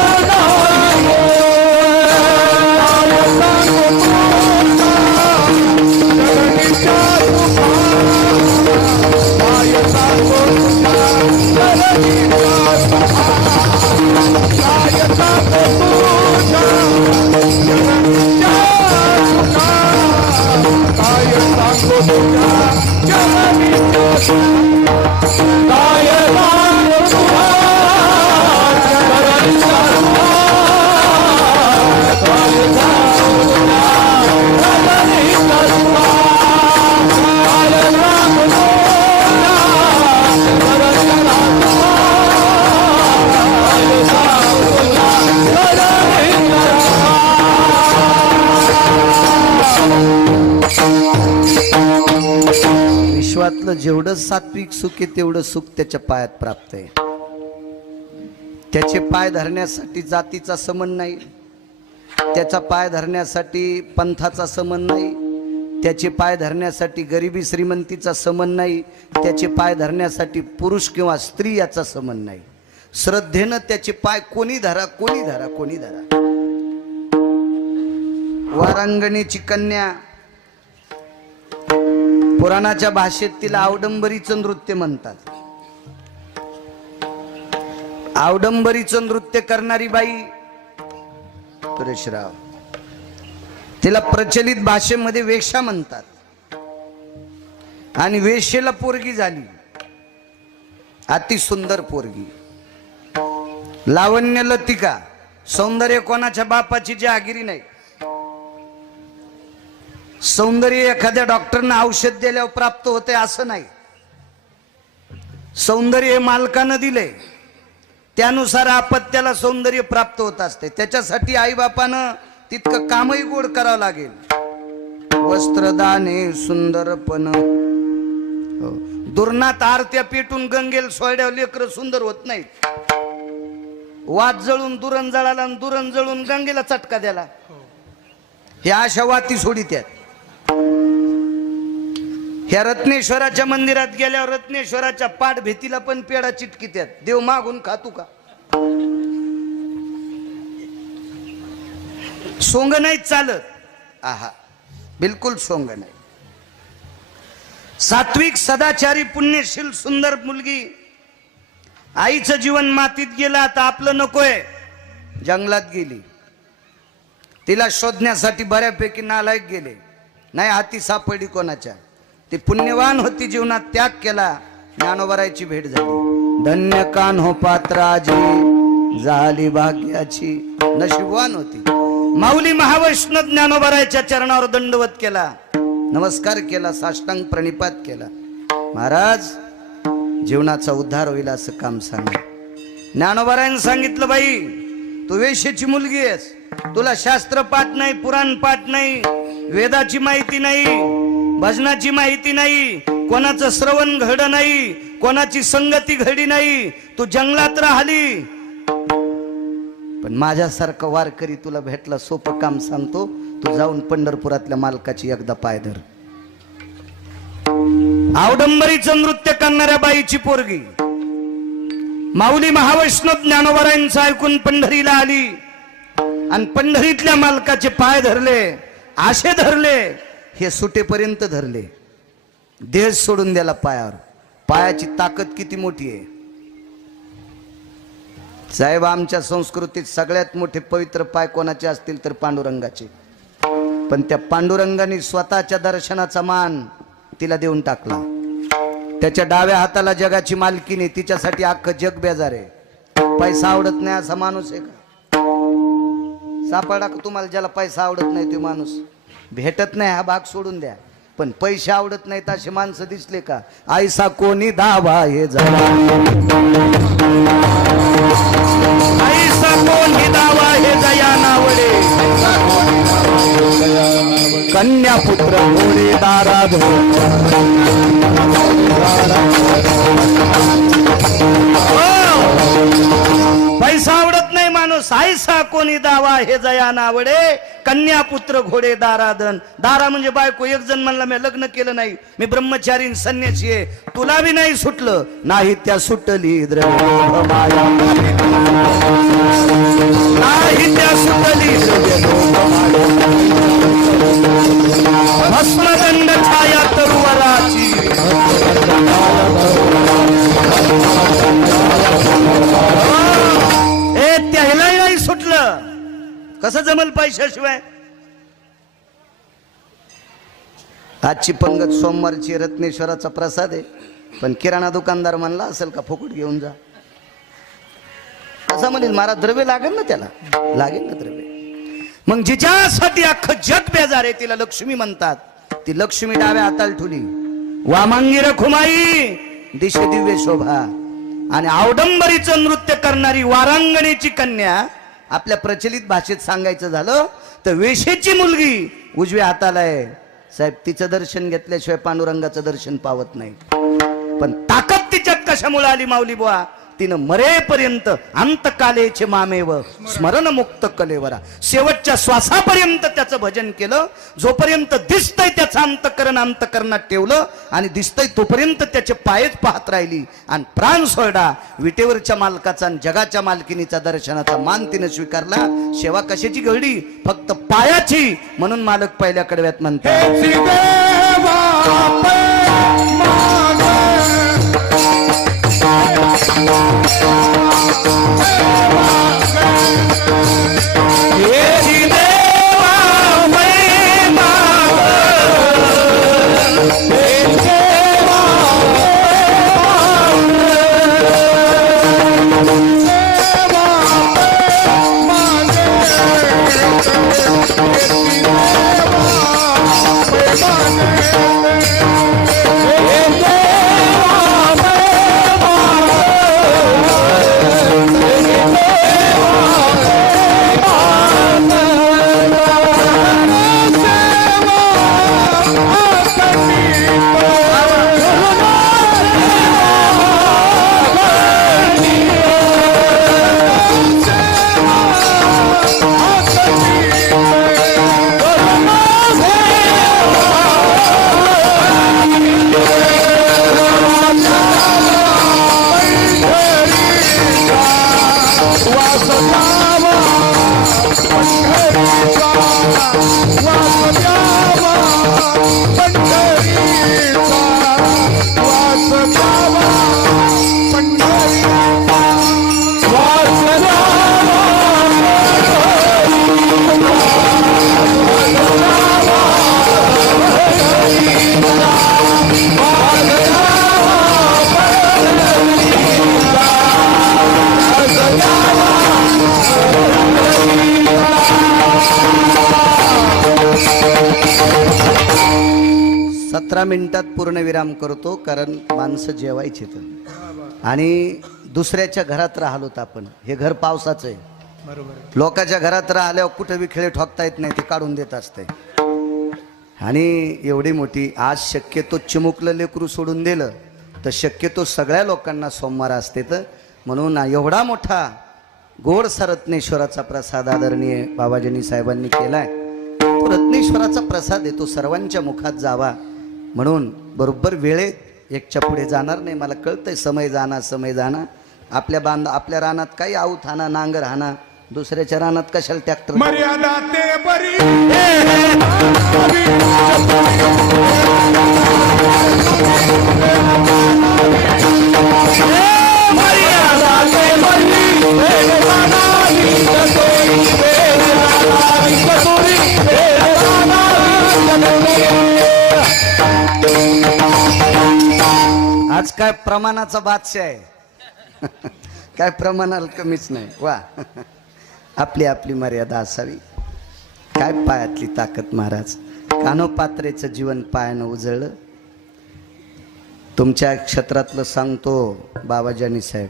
विश्वातलं जेवढं सात्विक सुख आहे तेवढं सुख त्याच्या पायात प्राप्त आहे. त्याचे पाय धरण्यासाठी जातीचा समन नाही, त्याचा पाय धरण्यासाठी पंथाचा समन नाही, त्याचे पाय धरण्यासाठी गरिबी श्रीमंतीचा समन नाही, त्याचे पाय धरण्यासाठी पुरुष किंवा स्त्री याचा समन नाही. श्रद्धेनं त्याचे पाय कोणी धरा, कोणी धरा, कोणी धरा. वारांगणीची कन्या, पुराणाच्या भाषेत तिला आवडंबरीचं नृत्य म्हणतात. आवडंबरीचं नृत्य करणारी बाई सुरेशराव, तिला प्रचलित भाषेमध्ये वेश्या म्हणतात. आणि वेश्येला पोरगी झाली, अति सुंदर पोरगी, लावण्य लतिका. सौंदर्य कोणाच्या बापाची जहागिरी नाही. सौंदर्य एखाद्या डॉक्टरनं औषध दिल्यावर प्राप्त होते असं नाही. सौंदर्य मालकानं दिले, त्यानुसार आपत्याला सौंदर्य प्राप्त होत असते. त्याच्यासाठी आईबापानं तितकं कामही गोड करावं लागेल. वस्त्रदाने सुंदरपण, दुर्नात आरत्या पेटून गंगेल सोयड्यावर लेकर सुंदर होत नाहीत. वात जळून दुरण जळाला आणि दुरण जळून गंगेला चटका द्याला, हे अशा वाती सोडित्यात. ह्या रत्नेश्वराच्या मंदिरात गेल्यावर रत्नेश्वराच्या पाठ भीतीला पण पेडा चिटकित्यात. देव मागून खातू का? सोंग नाही चालत. आहा, बिलकुल सोंग नाही. सात्विक सदाचारी पुण्यशील सुंदर मुलगी, आईचं जीवन मातीत गेलं, आता आपलं नकोय, जंगलात गेली. तिला शोधण्यासाठी बऱ्यापैकी नालायक गेले, नाही हाती सापडली कोणाच्या. ती पुण्यवान होती, जीवनात त्याग केला, ज्ञानोबरायची भेट झाली. धन्य कान हो पात्राजी झाली भाग्याची, नशीबवान होती. माऊली महावैष्णव ज्ञानोबरायच्या चरणावर दंडवत केला, नमस्कार केला, साष्टांग प्रणिपात केला. महाराज, जीवनाचा उद्धार होईल असं काम सांगा. ज्ञानोबरायने सांगितलं, बाई तू वेश्येची मुलगी आहेस, तुला शास्त्र पाठ नाही, पुराण पाठ नाही, वेदाची माहिती नाही, भजनाची माहिती नाही, कोणाचं श्रवण घड नाही, कोणाची संगती घडी नाही, तू जंगलात राहिली, पण माझ्यासारखं वारकरी तुला भेटला सोपं काम सांगतो, तू जाऊन पंढरपुरातल्या मालकाची एकदा पाय धर. आवडंबरीचं नृत्य करणाऱ्या बाईची पोरगी माऊली महावैष्णव ज्ञानोबरायांचं ऐकून पंढरीला आली आणि पंढरीतल्या मालकाचे पाय धरले, आशे धरले, हे सुटेपर्यंत धरले, देह सोडून द्याला पायावर. पायाची ताकद किती मोठी आहे साहेब. आमच्या संस्कृतीत सगळ्यात मोठे पवित्र पाय कोणाचे असतील तर पांडुरंगाचे. पण त्या पांडुरंगाने स्वतःच्या दर्शनाचा मान तिला देऊन टाकला. त्याच्या डाव्या हाताला जगाची मालकीने, तिच्यासाठी अख्खं जग बेजार आहे. पैसा आवडत नाही असा माणूस आहे का? सापडा का तुम्हाला ज्याला पैसा आवडत नाही तो माणूस? भेटत नाही हा भाग सोडून द्या, पण पैसे आवडत नाहीत असे माणसं दिसले का? आईसा कोणी दावा हे झाला, आईसा कोणी दावा हे जया नावडे, कन्या पुत्र घोडे दारात. पैसा आवडत नाही माणूस, आईसा कोणी दावा हे जया नावडे, कन्या पुत्र घोडे दाराधन. दारा म्हणजे बायको. एक जण म्हणला मी लग्न केलं नाही, मी ब्रह्मचारी संन्यासी आहे. तुला बी नाही सुटलं, नाही त्या सुटली द्रव्य माया, नाही त्या सुटली द्रव्य भस्मदंड छाया तरुवराची. त्यालाही नाही सुटलं, कसं जमल पैशाशिवाय? आजची पंगत सोमवारची रत्नेश्वराचा प्रसाद आहे, पण किराणा दुकानदार म्हणला असेल का फुकट घेऊन जा? असं म्हणेल महाराज द्रव्य लागेल ना, त्याला लागेल ना द्रव्य. मग जिच्यासाठी अख्खं जग बेजार आहे तिला लक्ष्मी म्हणतात. ती लक्ष्मी डाव्या हाताला ठुली, वामांगी रखुमाई, दिशे दिव्य शोभा. आणि आवडंबरीचं नृत्य करणारी वारांगणीची कन्या, आपल्या प्रचलित भाषेत सांगायचं झालं तर वेशेची मुलगी उजव्या हाताला आहे. साहेब तिचं दर्शन घेतल्याशिवाय पांडुरंगाचं दर्शन पावत नाही. पण ताकद तिच्यात कशामुळे आली माऊली बुवा? तिनं मरेपर्यंत अंतकालेचे मामेव स्मरण मुक्त कलेवरा, शेवटच्या श्वासापर्यंत त्याचं भजन केलं. जोपर्यंत दिसतंय त्याचं अंतकरणात ठेवलं, आणि दिसतंय तोपर्यंत त्याचे पायच पाहत राहिली. आणि प्राण सोडा विटेवरच्या मालकाचा आणि जगाच्या मालकिनीचा दर्शनाचा मान तिनं स्वीकारला. सेवा कशाची घडली? फक्त पायाची. म्हणून मालक पहिल्या कडव्यात म्हणतात, मिनिटात पूर्ण विराम करतो, कारण माणसं जेवायचे तर. आणि दुसऱ्याच्या घरात राहिलोत आपण. हे घर पावसाचं आहे, बरोबर. लोकांच्या घरात राहिल्यावर कुठे बी खेळे ठोकता येत नाही, ते काढून देत असते. आणि एवढी मोठी आज शक्यतो चिमुकलं लेकरू सोडून दिलं तर शक्यतो सगळ्या लोकांना सोमवार असते. तर म्हणून एवढा मोठा गोडसा रत्नेश्वराचा प्रसाद आदरणीय बाबाजींनी साहेबांनी केलाय. तो रत्नेश्वराचा प्रसाद आहे, तो सर्वांच्या मुखात जावा म्हणून बरोबर वेळेत एकच्या पुढे जाणार नाही. मला कळतंय समय जाणार. आपल्या रानात काही आऊत हाना, नांगर हाना, दुसऱ्याच्या रानात कशाला ट्रॅक्टर. मर्यादा ते बरी मर्यादा ते आज काय प्रमाणाचा बादशाह आहे. काय प्रमाणाला कमीच नाही. वा आपली आपली मर्यादा असावी. काय पायातली ताकद महाराज. कानोपात्रेचं जीवन पायानं उजळलं. तुमच्या क्षेत्रातलं सांगतो बाबाजानी साहेब,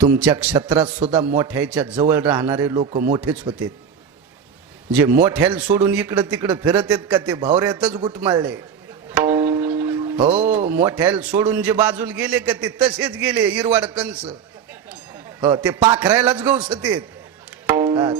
तुमच्या क्षेत्रात सुद्धा मोठ्याच्या जवळ राहणारे लोक मोठेच होते. जे मोठ्याला सोडून इकडं तिकडं फिरत आहेत का ते भावऱ्यातच गुटमाळले. हो, मोठ्याला सोडून जे बाजूला गेले का ते तसेच गेले इरवाड कंस. हो, ते पाखरायलाच गवसतेत.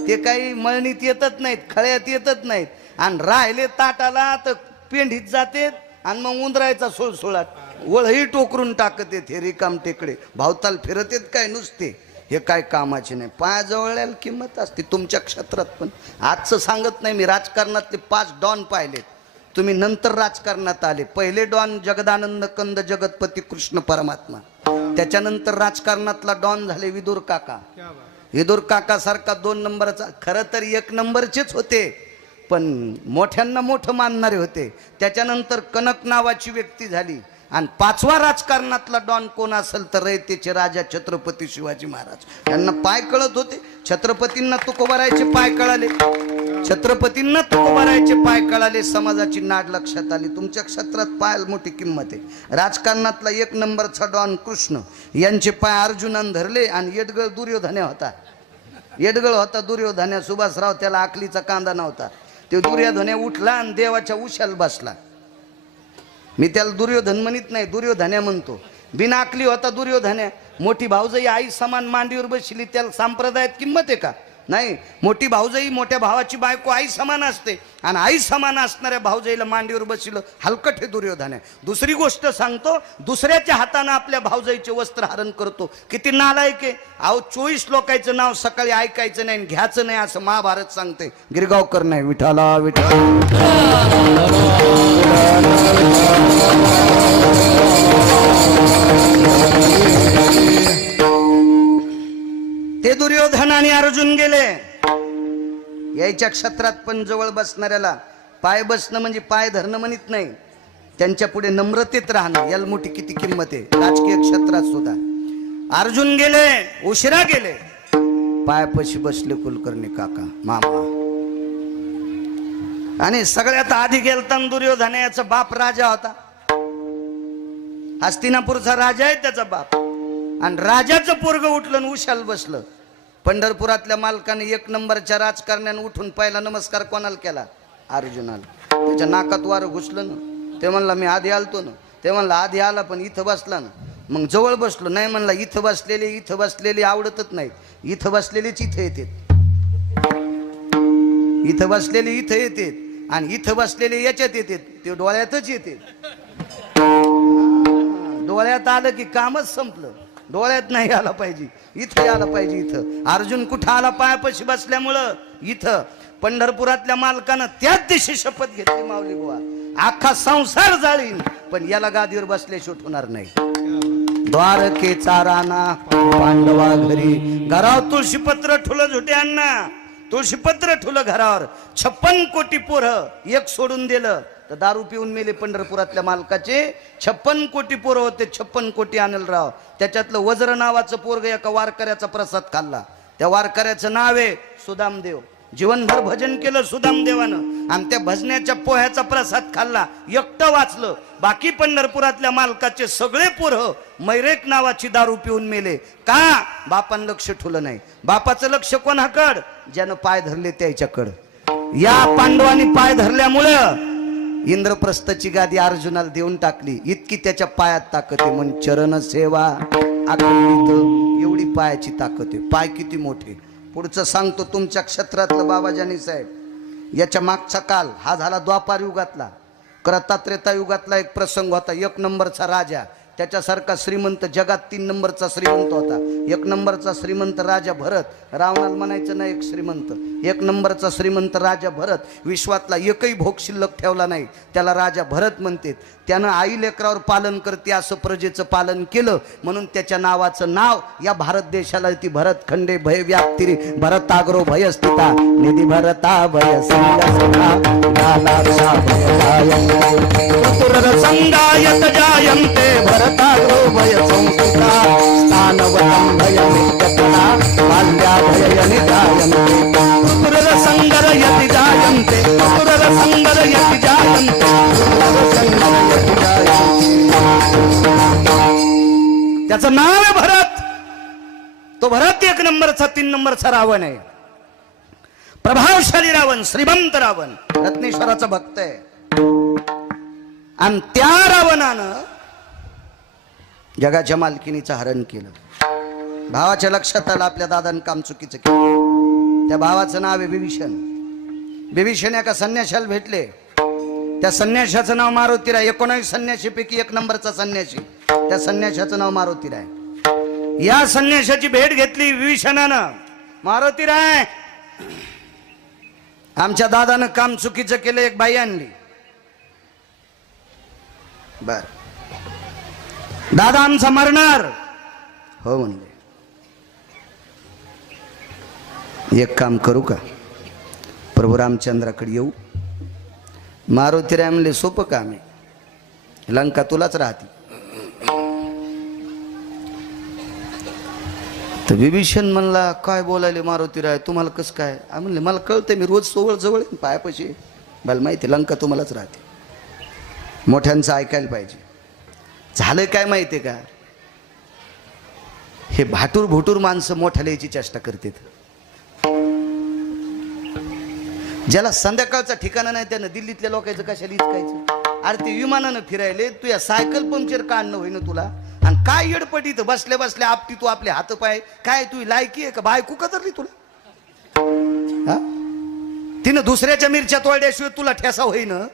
ते काही मळणीत येतच नाहीत, खळ्यात येतच नाहीत. आणि राहिले ताटाला तर पेंढीत जातेत आणि मग उंदरायचा सोळसोळाट वळही टोकरून टाकत येत. हे रिकाम टेकडे भावताल फिरत येत काय नुसते. हे काय कामाचे नाही. पायाजवळ किंमत असते तुमच्या क्षेत्रात. पण आजचं सांगत नाही मी. राजकारणातले 5 डॉन पाहिलेत. तुम्ही नंतर राजकारणात आले. पहिले डॉन जगदानंद कंद जगतपती कृष्ण परमात्मा. त्याच्यानंतर राजकारणातला डॉन झाले विदुर काका. विदुर काका सारखा 2 नंबरचा, खरं तर 1 नंबरचेच होते पण मोठ्यांना मोठं मानणारे होते. त्याच्यानंतर कनक नावाची व्यक्ती झाली. आणि 5वा राजकारणातला डॉन कोण असेल तर रयतेचे राजा छत्रपती शिवाजी महाराज. यांना पाय कळत होते. छत्रपतींना तुकोबारायचे पाय कळाले. छत्रपतींना तुकोबारायचे पाय कळाले. समाजाची नाड लक्षात आली. तुमच्या क्षेत्रात पायाला मोठी किंमत आहे. राजकारणातला 1 नंबरचा डॉन कृष्ण, यांचे पाय अर्जुनानं धरले. आणि येडगळ दुर्योधन्या होता. येडगळ होता दुर्योधन्या. सुभाषराव त्याला आकलीचा कांदा नव्हता. ते दुर्योधन्या उठला आणि देवाच्या उशाला बसला. मी त्याला दुर्योधन म्हणत नाही, दुर्योधन्या म्हणतो. बिना आकली होता दुर्योधन्या. मोठी भाऊजाई आई समान मांडीवर बसली, त्याला संप्रदायात किंमत आहे का? नाही. मोठी भाऊजाई मोठ्या भावाची बायको आई समान असते. आणि आई समान असणाऱ्या भाऊजाईला मांडीवर बसलं हलकट हे दुर्योधन्या. दुसरी गोष्ट सांगतो, दुसऱ्याच्या हाताने आपल्या भाऊजाईचे वस्त्र हरण करतो. किती नालायक आहे. अहो 24 लोकांचं नाव सकाळी ऐकायचं नाही, घ्यायचं नाही असं महाभारत सांगते. गिरगावकर नाही, विठाला विठ्ठल. ते दुर्योधन आणि अर्जुन गेले. यायच्या क्षेत्रात पण जवळ बसणाऱ्याला पाय बसणं म्हणजे पाय धरणं म्हणत नाही. त्यांच्या पुढे नम्रतेत राहणं याला मोठी किती किंमत आहे. राजकीय क्षेत्रात सुद्धा अर्जुन गेले, उशिरा गेले. पायापाशी बसले कुलकर्णी काका मामा. आणि सगळ्यात आधी गेलता दुर्योधनाचा बाप राजा होता. हस्तिनापूरचा राजा आहे त्याचा बाप. आणि राजाचं पोरग उठलं आणि उशाला बसलं. पंढरपुरातल्या मालकाने 1 नंबरच्या राजकारण्याने उठून पहिला नमस्कार कोणाला केला? अर्जुनाला. त्याच्या नाकात वारं घुसलं ना. ते म्हणला मी आधी आलतो ना. ते म्हणला आधी आला पण इथं बसला ना. मग जवळ बसलो. नाही म्हणला इथं बसलेले आवडतच नाहीत. इथं बसलेलेच इथं येतात. इथं बसलेले इथं येतात आणि इथं बसलेले याच्यात येतात. ते डोळ्यातच येते. डोळ्यात आलं की कामच संपलं. डोळ्यात नाही आला पाहिजे, इथं यायला पाहिजे. इथं अर्जुन कुठं आला? पायापाशी बसल्यामुळं. इथं पंढरपुरातल्या मालकानं त्याच दिवशी शपथ घेतली, माऊली बुवा अख्खा संसार जाळीन पण याला गादीवर बसल्याशिवाय होणार नाही. द्वारकेचा राणा पांडवा घरी. घरावर तुळशीपत्र ठुलं झुट्यांना. तुळशीपत्र ठुलं घरावर. 56 कोटी पोरं. एक सोडून दिलं तर दारू पिऊन मेले पंढरपुरातल्या मालकाचे. 56 कोटी पोरं होते. 56 कोटी अनिलराव. त्याच्यातलं वज्र नावाचं पोरग एका वारकऱ्याचा प्रसाद खाल्ला. त्या वारकऱ्याचं नाव आहे सुदामदेव. जीवनभर भजन केलं सुदामदेवानं आणि त्या भजनाच्या पोह्याचा प्रसाद खाल्ला. एकटं वाचलं. बाकी पंढरपुरातल्या मालकाचे सगळे पोरं मैरेक नावाची दारू पिऊन मेले. का? बापानं लक्ष ठेवलं नाही. बापाचं लक्ष कोणाकड? ज्यानं पाय धरले त्याच्याकडं. या पांडवांनी पाय धरल्यामुळं इंद्रप्रस्थची गादी अर्जुनाला देऊन टाकली. इतकी त्याच्या पायात ताकद आहे. म्हणून चरण सेवा अखंडित एवढी पायाची ताकद आहे. पाय किती मोठे. पुढचं सांगतो तुमच्या क्षेत्रातलं बाबाजानी साहेब. याच्या मागचा काल हा झाला द्वापार युगातला. त्रेता युगातला एक प्रसंग होता. 1 नंबरचा राजा, त्याच्यासारखा श्रीमंत जगात 3 नंबरचा श्रीमंत होता. 1 नंबरचा श्रीमंत राजा भरत. रावणाला म्हणायचं नाही एक श्रीमंत. 1 नंबरचा श्रीमंत राजा भरत. विश्वातला एकही भोग शिल्लक ठेवला नाही, त्याला राजा भरत म्हणते. त्यानं आई लेकरावर पालन करते असं प्रजेचं पालन केलं, म्हणून त्याच्या नावाचं नाव या भारत देशाला ती भरत खंडे भय व्याप्ती भरताग्रो भयस्थिता निधी भरता भय संगायत जायन्ते भरताग्रो भय संस्थिता स्थानवतं भय विद्यता बाल्या भययनि जायन्ते पुत्रर संगरयति जायन्ते पुत्रर संगरयति जायन्ते पुत्रर संगरयति जायन्ते. त्याचं नाव आहे भरत. तो भरत 1 नंबरचा 3 नंबरचा रावण आहे. प्रभावशाली रावण, श्रीमंत रावण, रत्नेश्वराचा भक्त आहे. आणि त्या रावणानं जगाच्या मालकीनीचं हरण केलं. भावाच्या लक्षात आलं आपल्या दादानं काम चुकीचं केलं. त्या भावाचं नाव आहे विभीषण. विभीषण एका संन्याशाला भेटले. त्या संन्याशाचं नाव मारुतीराय. 19 संन्याशीपैकी 1 नंबरचा संन्याशी. त्या संन्याशाचं नाव मारुतीराय. या संन्याशाची भेट घेतली विभीषणानं. मारुतीराय, आमच्या दादानं काम चुकीचं केलं, एक बाई आणली. बर, दादा आमचा मरणार. हो म्हणले. एक काम करू का, प्रभू रामचंद्राकडे येऊ. मारुतीराय म्हणले सोपं काम आहे, लंका तुलाच राहते. तर विभीषण म्हणला काय बोलायले मारुतीराय, तुम्हाला कसं काय. म्हणले मला कळतंय, मी रोज सोवळ जवळ पायापाशी. मला माहिती लंका तुम्हालाच राहते. मोठ्यांचं ऐकायला पाहिजे. झालं काय माहितीये का, हे भाटूर भुटूर माणसं मोठ्याला यायची चेष्टा करतात. ज्याला संध्याकाळचा ठिकाणा नाही त्यानं दिल्लीतल्या लोकांचं कशाला इचकायचं. अरे ते विमानानं फिरायले, तू या सायकल पंक्चर काढणं होईना तुला. आणि काय येडपटी तर बसल्या बसल्या आपटी तू आपले हात पाय. काय तू लायकी आहे का, बायको कदरली तुला. हा, तिनं दुसऱ्याच्या मिरच्या तोडल्याशिवाय तुला ठेसा होईना.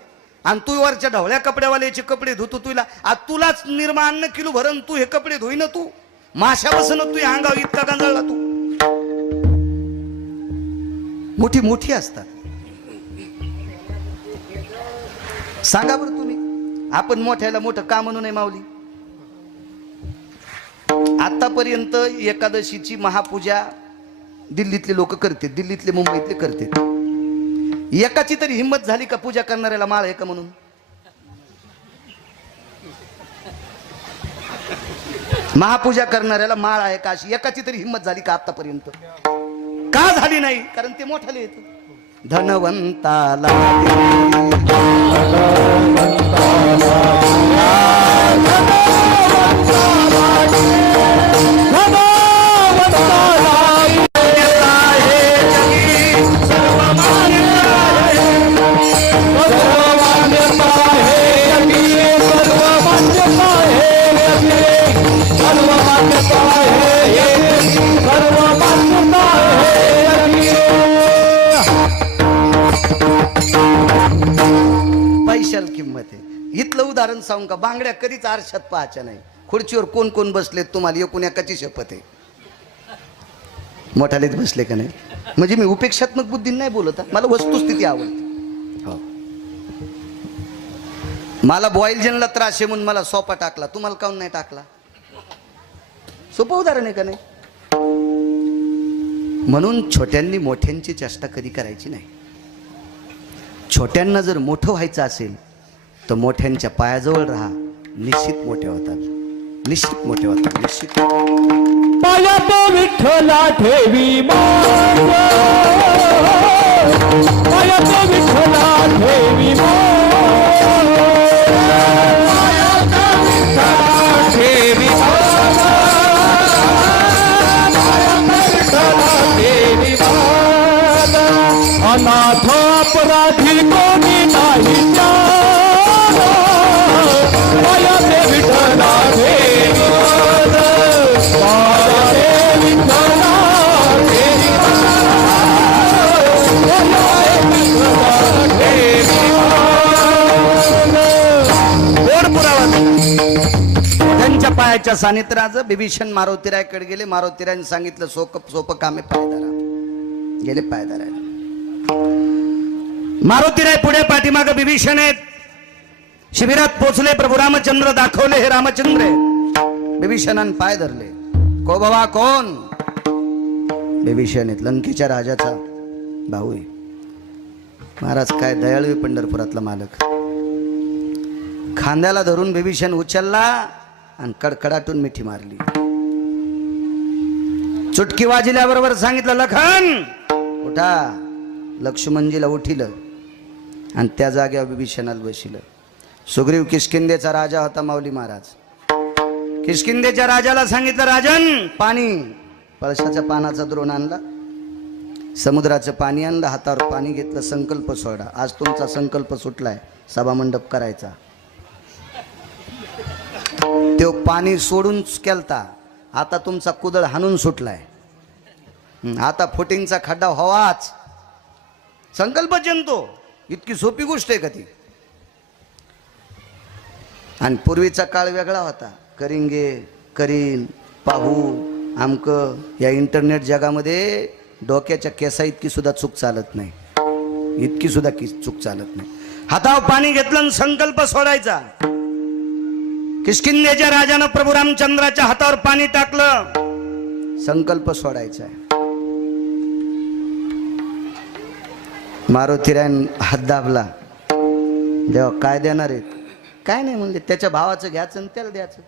आणि तू वरच्या ढवळ्या कपड्यावाल्याचे कपडे धुतो. तुला आज तुलाच निर्माण न किलो भरण तू हे कपडे धुईन. तू माशा बसन तू अंगावर इतका गांजाळला. तू मोठी मोठी असतात. सांगा बरं तुम्ही, आपण मोठ्याला मोठं का म्हणू नये माऊली. आतापर्यंत एकादशीची महापूजा दिल्लीतले लोक करते, दिल्लीतले मुंबईतले करते. एकाची तरी हिंमत झाली का पूजा करणाऱ्याला माळ आहे का म्हणून. महापूजा करणाऱ्याला माळ आहे का अशी एकाची तरी हिंमत झाली का आतापर्यंत. का झाली नाही, कारण ते मोठ्याला येत. धनवंताला पैशाला किंमत आहे. इथलं उदाहरण सांगू का, बांगड्या कधीच आरशात पाहायच्या नाही. खुर्चीवर कोण कोण बसलेत तुम्हाला एकूण एकाची शपथ आहे. मोठालेच बसले का नाही. म्हणजे मी उपेक्षात्मक बुद्धी नाही बोलत, मला वस्तुस्थिती आवडते. हो, मला बॉयलजनला त्रास आहे म्हणून मला सोपा टाकला, तुम्हाला काऊन नाही टाकला. सोपं उदाहरण आहे का नाही. म्हणून छोट्यांनी मोठ्यांची चेष्टा कधी करायची नाही. छोट्यांना जर मोठं व्हायचं असेल तर मोठ्यांच्या पायाजवळ राहा, निश्चित मोठे होतात. निश्चित मोठे होतात. निश्चित. पायात विठ्ठला ठेवी मान, पायात विठ्ठला ठेवी मान, पायात विठ्ठला ठेवी मान, पायात विठ्ठला ठेवी मान. अनाथ अपराधी कोणी नाही त्याला, पायात विठ्ठला ठेवी मान. रायाच्या सानिध्यात बिभीषण मारुतीरायकडे गेले. मारुतीरायाने सांगितलं सोपं काम आहे, पायदारा. गेले पायदारायला. मारुतीराय पुढे पाठीमाग बिभीषण आहेत. शिबिरात पोचले. प्रभू रामचंद्र दाखवले हे रामचंद्र आहे. बिभीषणाने पाय धरले. को बाबा कोण? बिभीषण आहेत, लंकेच्या राजाचा भाऊ आहे. महाराज काय दयाळू आहे पंढरपुरातला मालक. खांद्याला धरून बिभीषण उचलला आणि कडकडाटून मिठी मारली. चुटकी वाजल्याबरोबर सांगितलं लखन उठा. लक्ष्मणजीला उठिलं आणि त्या जागेवर बिभीषणाला बसिलं. सुग्रीव किष्किंधेचा राजा होता माऊली महाराज. किष्किंधेच्या राजाला सांगितलं राजन पाणी. पळसाच्या पानाचा द्रोण आणला, समुद्राचं पाणी आणलं, हातावर पाणी घेतलं, संकल्प सोडा. आज तुमचा संकल्प सुटलाय सभामंडप करायचा. तो पाणी सोडून केलता, आता तुमचा कुदळ हाणून सुटलाय. आता फुटिंगचा खड्डा व्हावाच. संकल्प जनतो. इतकी सोपी गोष्ट आहे का ती? आणि पूर्वीचा काळ वेगळा होता. करिंगे करीन पाहू आमक. या इंटरनेट जगामध्ये डोक्याच्या केसा इतकी सुद्धा चूक चालत नाही. इतकी सुद्धा चूक चालत नाही. हातावर पाणी घेतलं आणि संकल्प सोडायचा. किष्किंधेच्या राजानं प्रभू रामचंद्राच्या हातावर पाणी टाकलं. संकल्प सोडायचा. मारुतीरायन हात दाबला. देवा काय देणार आहेत? काय नाही म्हणले. त्याच्या भावाचं घ्यायचं आणि त्याला द्यायचं.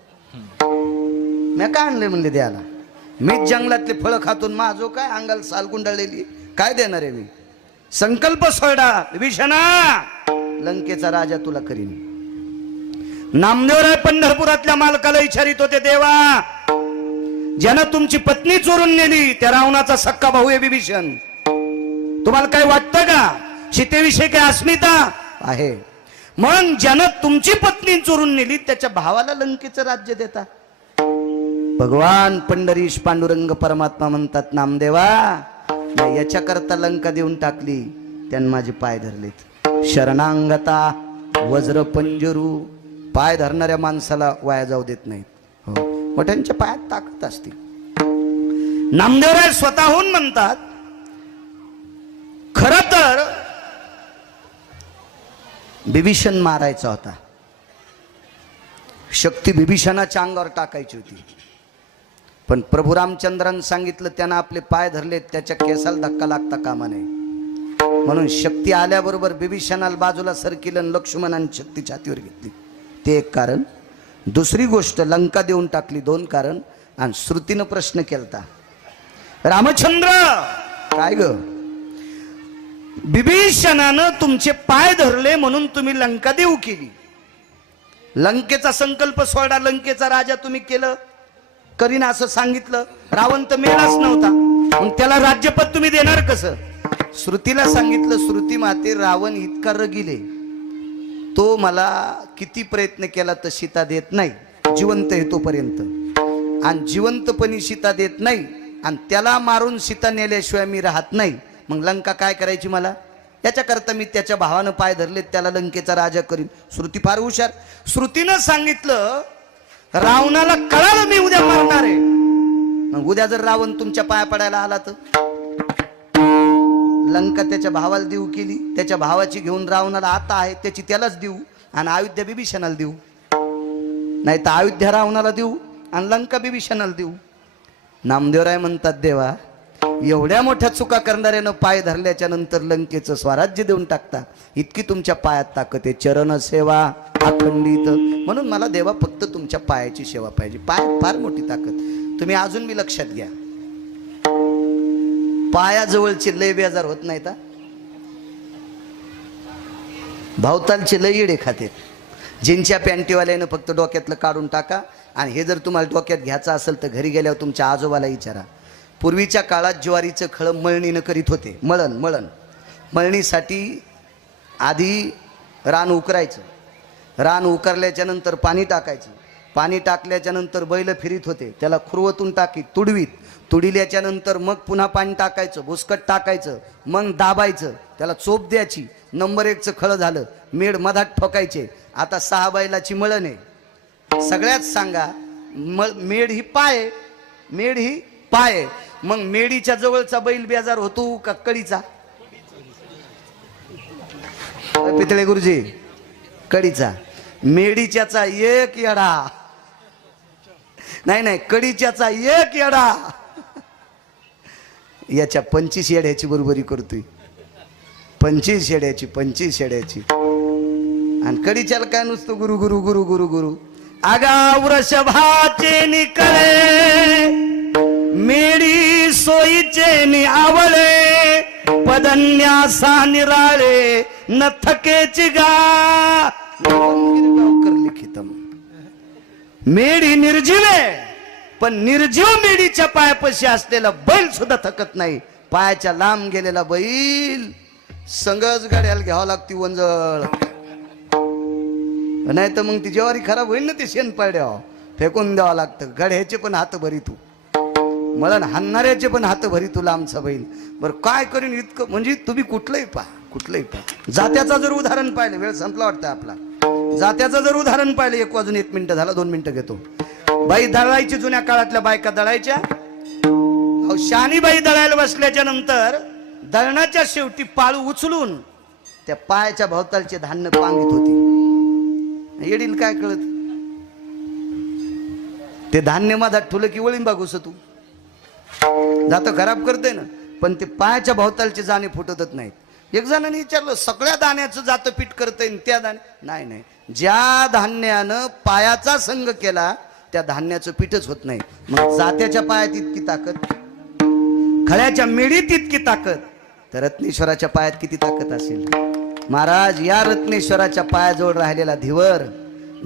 मी काय आणले म्हणले द्यायला? मीच जंगलातले फळं खातून माझो काय अंगाला साल गुंडाळलेली. काय देणार आहे मी? संकल्प सोडा विभीषणा. लंकेचा राजा तुला करीन. नामदेवराय पंढरपुरातल्या मालकाला विचारित होते देवा ज्यानं तुमची पत्नी चोरून नेली त्या रावणाचा सक्का भाऊ आहे बिभीषण. तुम्हाला काय वाटतं का? सीतेविषयी काय अस्मिता आहे? मग ज्यानं तुमची पत्नी चोरून नेली त्याच्या भावाला लंकेचं राज्य देता. भगवान पंढरीश पांडुरंग परमात्मा म्हणतात नामदेवा याच्या करता लंका देऊन टाकली, त्यानं माझे पाय धरलेत. शरणांगता वज्र पंजरू. पाय धरणाऱ्या माणसाला वाया जाऊ देत नाहीत. हो, मोठ्यांच्या पायात ताकद असते. नामदेवराय स्वतःहून म्हणतात खर तर बिभीषण मारायचा होता. शक्ती बिभीषणाच्या अंगावर टाकायची होती. पण प्रभू रामचंद्रांनी सांगितलं त्यानं आपले पाय धरले, त्याच्या केसाला धक्का लागता कामा नये. म्हणून शक्ती आल्याबरोबर बिभीषणाला बाजूला सरकिलं, लक्ष्मणाने शक्ती छातीवर घेतली. ते एक कारण. दुसरी गोष्ट लंका देऊन टाकली. दोन कारण. आणि श्रुतीनं प्रश्न केलता रामचंद्र काय ग बिभीषणानं तुमचे पाय धरले म्हणून तुम्ही लंका देऊ केली. लंकेचा संकल्प सोडा, लंकेचा राजा तुम्ही केलं. करीन असं सांगितलं. रावण तर मेलाच नव्हता, मग त्याला राज्यपद तुम्ही देणार कसं? श्रुतीला सांगितलं श्रुती माते रावण इतका रगिले, तो मला किती प्रयत्न केला तर सीता देत नाही. जिवंत आहे तोपर्यंत. आणि जिवंतपणी सीता देत नाही आणि त्याला मारून सीता नेल्याशिवाय मी राहत नाही. मग लंका काय करायची मला? याच्याकरता मी त्याच्या भावानं पाय धरले, त्याला लंकेचा राजा करीन. श्रुती फार हुशार. श्रुतीनं सांगितलं रावणाला कळालं मी उद्या मारणार आहे. मग उद्या जर रावण तुमच्या पाया पडायला आला तर लंका त्याच्या भावाला देऊ केली. त्याच्या भावाची घेऊन रावणाला आता आहे त्याची त्यालाच देऊ आणि अयोध्या बिभीषणाला देऊ. नाही तर अयोध्या रावणाला देऊ आणि लंका बिभीषणाला देऊ. नामदेवराय म्हणतात देवा एवढ्या मोठ्या चुका करणाऱ्यानं पाय धरल्याच्या नंतर लंकेचं स्वराज्य देऊन टाकता. इतकी तुमच्या पायात ताकद आहे. चरण सेवा अखंडित. म्हणून मला देवा फक्त तुमच्या पायाची सेवा पाहिजे. पाय फार मोठी ताकद. तुम्ही अजून मी लक्षात घ्या, पायाजवळचे लय बेजार होत नाहीत. भावतालचे लय येडे खाते. जिनच्या पॅन्टीवाल्यानं फक्त डोक्यातलं काढून टाका. आणि हे जर तुम्हाला डोक्यात घ्यायचं असेल तर घरी गेल्यावर तुमच्या आजोबाला विचारा. पूर्वीच्या काळात ज्वारीचं खळं मळणीनं करीत होते. मळणीसाठी आधी रान उकरायचं. रान उकरल्याच्या नंतर पाणी टाकायचं. पाणी टाकल्याच्या नंतर बैल फिरीत होते, त्याला खुरवतून टाकीत तुडवीत. तुडिल्याच्या नंतर मग पुन्हा पाणी टाकायचं, भुसकट टाकायचं, मग दाबायचं, त्याला चोप द्यायची. नंबर 1चं खळं झालं. मेड मधात ठोकायचे. आता 6 बैलाची मळण आहे. सगळ्यात सांगा मेढ ही पाय, मेढ ही पाय. मग मेढीच्या जवळचा बैल बेजार होतो का कडीचा? पितळे गुरुजी, कडीचा. मेढीच्याचा एक येडा, नाही कडीच्याचा एक येडा याच्या 25 येड्याची बरोबरी करतोय. 25 येड्याची. आणि कडीच्याला काय नुसतं गुरु गुरु गुरु गुरु गुरु. आगा वृषभाचे निकळे, मेढी सोयीचे नि आवळे, पदन्यासा निराळे न थकेची गा. लिखितम. मेढी निर्जीवे, पण निर्जीव मेढीच्या पायापाशी असलेला बैल सुद्धा थकत नाही. पायाच्या लांब गेलेला बैल संगच गाड्याला घ्यावं लागती वंजळ, नाही तर मग ती ज्वारी खराब होईल ना, ते शेण पाड्या फेकून द्यावं लागतं. गड्याचे पण हात भरी तू, मला हाणणाऱ्याचे पण हात भरी तुला आमचा बैल. बरं काय करीन इतकं, म्हणजे तुम्ही कुठलंही पहा. जात्याचा जर उदाहरण पाहिलं, वेळ संपला वाटतं आपला. जात्याचं जर उदाहरण पाहिलं, 1 वाजून 1 मिनिट झाला, 2 मिनिटं घेतो. बाई दळायची, जुन्या काळातल्या बायका दळायच्या. शानी बाई दळायला बसल्याच्या नंतर दळणाच्या शेवटी पाळू उचलून त्या पायाच्या भोवतालचे धान्य पांगीत होती. येडील काय कळत, ते धान्य माझा ठुलं की वळीन बागूस तू जात खराब करते ना, पण ते पायाच्या भोवतालचे जाणे फुटतच नाहीत. एक जणांनी विचारलं, सगळ्या दाण्याचं जातं पीठ करतंय त्या दाणे? नाही, ज्या धान्यानं पायाचा संग केला त्या धान्याचं पीठच होत नाही. मग जात्याच्या पायात इतकी ताकद, खळ्याच्या मेढीत इतकी ताकद, तर रत्नेश्वराच्या पायात किती ताकद असेल. महाराज, या रत्नेश्वराच्या पायाजवळ राहिलेला धीवर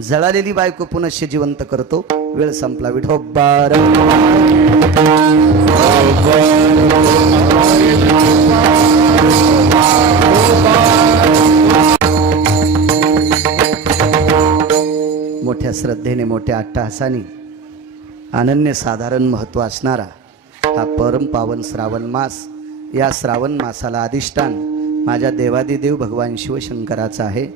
जळालेली बायको पुनश्य जिवंत करतो. वेळ संपला. विठोबार मोठ्या श्रद्धेने, मोठ्या अट्टहासाने, अनन्य साधारण महत्व असणारा हा परम पावन श्रावण मास. या श्रावण मासाला अधिष्ठान माझ्या देवादिदेव भगवान शिवशंकराचा आहे.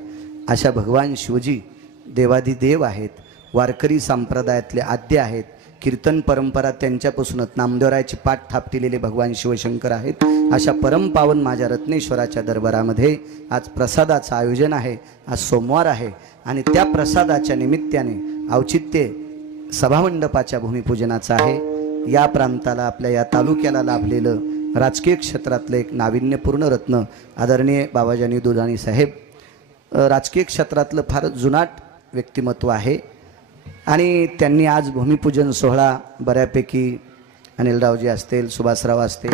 अशा भगवान शिवजी देवादिदेव आहेत, वारकरी संप्रदायातले आद्य आहेत. कीर्तन परंपरा त्यांच्यापासूनच नामदेवरायाची पाठ थापटिलेले भगवान शिवशंकर आहेत. अशा परमपावन माझ्या रत्नेश्वराच्या दरबारामध्ये आज प्रसादाचं आयोजन आहे. आज सोमवार आहे आणि त्या प्रसादाच्या निमित्ताने औचित्य सभामंडपाच्या भूमिपूजनाचं आहे. या प्रांताला, आपल्या या तालुक्याला लाभलेलं राजकीय क्षेत्रातलं एक नाविन्यपूर्ण रत्न आदरणीय बाबाजानी दुधाणी साहेब. राजकीय क्षेत्रातलं फार जुनाट व्यक्तिमत्व आहे आणि त्यांनी आज भूमिपूजन सोहळा बऱ्यापैकी अनिलरावजी असतील, सुभाषराव असतील,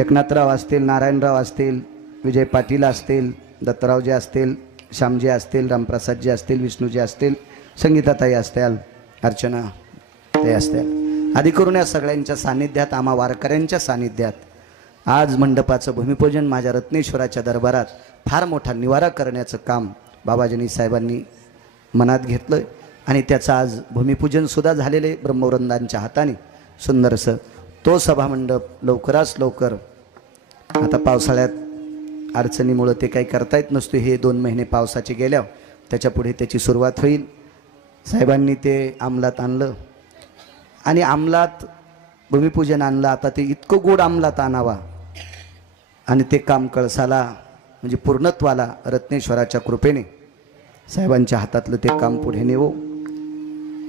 एकनाथराव असतील, नारायणराव असतील, विजय पाटील असतील, दत्तरावजी असतील, श्यामजी असतील, रामप्रसादजी असतील, विष्णूजी असतील, संगीताताई असतील, अर्चना ताई असतील, आदी करून या सगळ्यांच्या सान्निध्यात, आम्हा वारकऱ्यांच्या सान्निध्यात आज मंडपाचं भूमिपूजन माझ्या रत्नेश्वराच्या दरबारात फार मोठा निवारा करण्याचं काम बाबाजानी साहेबांनी मनात घेतलं आणि त्याचं आज भूमिपूजनसुद्धा झालेले ब्रह्मवृंदांच्या हाताने सुंदरसं. तो सभामंडप लवकरात लवकर, आता पावसाळ्यात अडचणीमुळं ते काही करता येत नसतो. हे 2 महिने पावसाचे गेल्यावर त्याच्या पुढे त्याची सुरुवात होईल. साहेबांनी ते अंमलात आणलं आणि अंमलात भूमिपूजन आणलं. आता ते इतकं गोड अंमलात आणावा आणि ते काम कळसाला म्हणजे पूर्णत्वाला रत्नेश्वराच्या कृपेने साहेबांच्या हातातलं ते काम पुढे नेवो.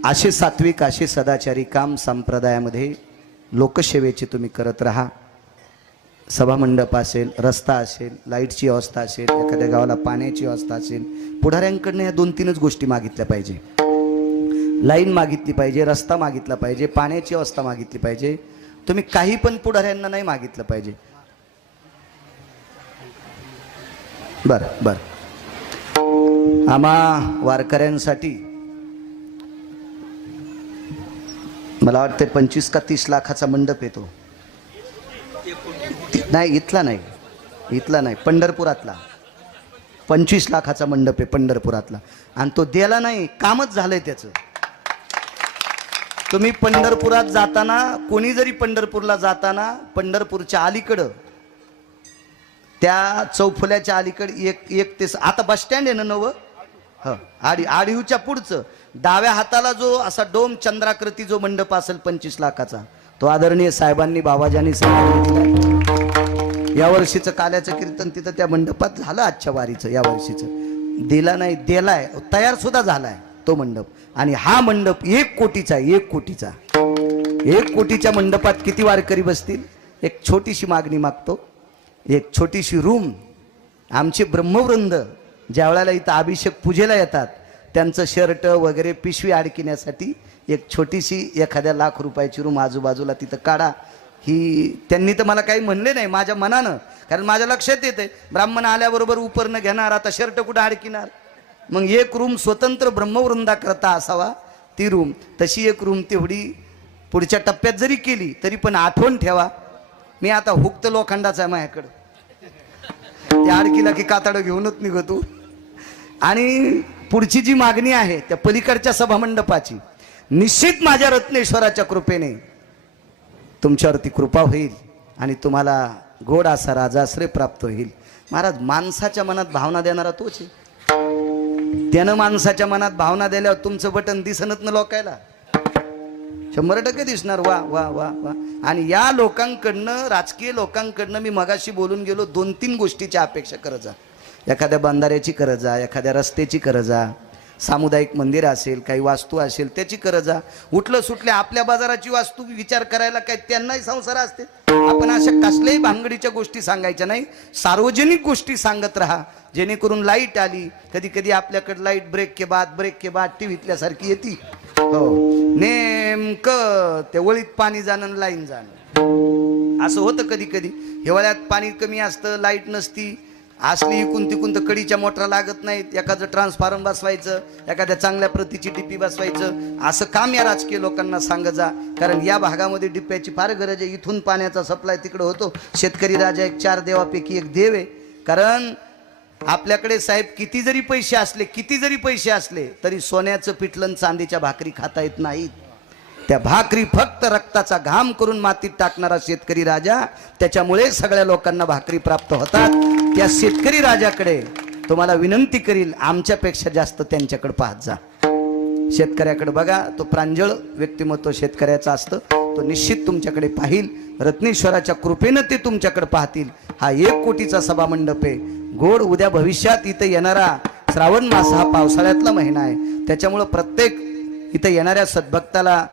असे सात्विक, असे सदाचारी काम संप्रदायामध्ये लोकसेवेचे तुम्ही करत राहा. सभामंडप असेल, रस्ता असेल, लाईटची व्यवस्था असेल, एखाद्या गावाला पाण्याची व्यवस्था असेल, पुढाऱ्यांकडनं या 2-3च गोष्टी मागितल्या पाहिजे. लाईन मागितली पाहिजे, रस्ता मागितला पाहिजे, पाण्याची व्यवस्था मागितली पाहिजे. तुम्ही काही पण पुढाऱ्यांना नाही मागितलं पाहिजे. बरं, आम्हा वारकऱ्यांसाठी मला वाटतं 25 का 30 लाखाचा मंडप येतो. नाही, इथला नाही, पंढरपुरातला 25 लाखाचा मंडप आहे पंढरपुरातला. आणि तो द्यायला नाही, कामच झालंय त्याचं. तुम्ही पंढरपुरात जाताना, कोणी जरी पंढरपूरला जाताना पंढरपूरच्या अलीकडं, त्या चौफुल्याच्या अलीकडे एक ते आता बस स्टँड आहे ना नवं, हो आडीवच्या पुढचं डाव्या हाताला जो असा डोम चंद्राकृती जो मंडप असेल 25 लाखाचा, तो आदरणीय साहेबांनी बाबाजांनी सांगितलं. या वर्षीचं काल्याचं कीर्तन तिथं त्या मंडपात झालं. आजच्या वारीचं या वर्षीचं दिला नाही, दिलाय, तयार सुद्धा झालाय तो मंडप. आणि हा मंडप 1 कोटीचा आहे. 1 कोटीचा. 1 कोटीच्या मंडपात किती वारकरी बसतील? एक छोटीशी मागणी मागतो, एक छोटीशी रूम. आमचे ब्रह्मवृंद ज्या वेळेला इथं अभिषेक पूजेला येतात त्यांचं शर्ट वगैरे पिशवी अडकिण्यासाठी एक छोटीशी एखाद्या लाख रुपयाची रूम आजूबाजूला तिथं काढा. ही त्यांनी तर मला काही म्हणले नाही, माझ्या मनानं, कारण माझ्या लक्षात येते ब्राह्मण आल्याबरोबर उपरनं घेणार, आता शर्ट कुठं अडकिणार. मग एक रूम स्वतंत्र ब्रह्मवृंदाकरता असावा ती रूम. तशी एक रूम तेवढी पुढच्या टप्प्यात जरी केली तरी पण आठवण ठेवा, मी आता हुक्त लोखंडाचा आहे माझ्याकडं. त्या अडकीला की कातडं घेऊनच निघतो. आणि पुढची जी मागणी आहे त्या पलीकडच्या सभामंडपाची, निश्चित माझ्या रत्नेश्वराच्या कृपेने तुमच्यावरती कृपा होईल आणि तुम्हाला गोड असा राजाश्रय प्राप्त होईल. महाराज, माणसाच्या मनात भावना देणारा तोच आहे. त्यानं माणसाच्या मनात भावना दिल्यावर तुमचं बटन दिसनच ना लोकायला, 100% दिसणार. वा वा वा वा. आणि या लोकांकडनं, राजकीय लोकांकडनं मी मगाशी बोलून गेलो, 2-3 गोष्टीची अपेक्षा करत जा. एखाद्या बंधाऱ्याची करत जा, एखाद्या रस्त्याची करत जा, सामुदायिक मंदिर असेल, काही वास्तू असेल त्याची करत जा. उठलं सुटल्या आपल्या बाजाराची वास्तू विचार करायला काय त्यांनाही संसार असते. आपण अशा कसल्याही भांगडीच्या गोष्टी सांगायच्या नाही, सार्वजनिक गोष्टी सांगत राहा, जेणेकरून लाईट आली, कधी कधी आपल्याकडे लाईट ब्रेक के बाद टीव्हीतल्यासारखी येते. हो, नेमकं त्या वळीत पाणी जाणं, लाईन जाणं असं होतं. कधी कधी हिवाळ्यात पाणी कमी असतं, लाईट नसती, असली इकून तिकून तर कडीच्या मोटरा लागत नाहीत, एखादं ट्रान्सफॉर्मर बसवायचं, एखाद्या चांगल्या प्रतीची डिपी बसवायचं. असं काम या राजकीय लोकांना सांगत जा, कारण या भागामध्ये डिप्याची फार गरज आहे. इथून पाण्याचा सप्लाय तिकडे होतो. शेतकरी राजा एक 4 देवापैकी एक देव आहे. कारण आपल्याकडे साहेब किती जरी पैसे असले तरी सोन्याचं पिठलं चांदीच्या भाकरी खाता येत नाहीत. त्या भाकरी फक्त रक्ताचा घाम करून मातीत टाकणारा शेतकरी राजा, त्याच्यामुळे सगळ्या लोकांना भाकरी प्राप्त होतात. त्या शेतकरी राजाकडे तुम्हाला विनंती करील, आमच्यापेक्षा जास्त त्यांच्याकडे पाहत जा. शेतकऱ्याकडे बघा, तो प्रांजळ व्यक्तिमत्व शेतकऱ्याचं असतं, तो निश्चित तुमच्याकडे पाहिल. रत्नेश्वराच्या कृपेनं ते तुमच्याकडे पाहतील. हा 1 कोटीचा सभामंडप आहे. गोड उद्या भविष्यात इथं येणारा श्रावण मास हा पावसाळ्यातला महिना आहे, त्याच्यामुळं प्रत्येक इथं येणाऱ्या सद्भक्ताला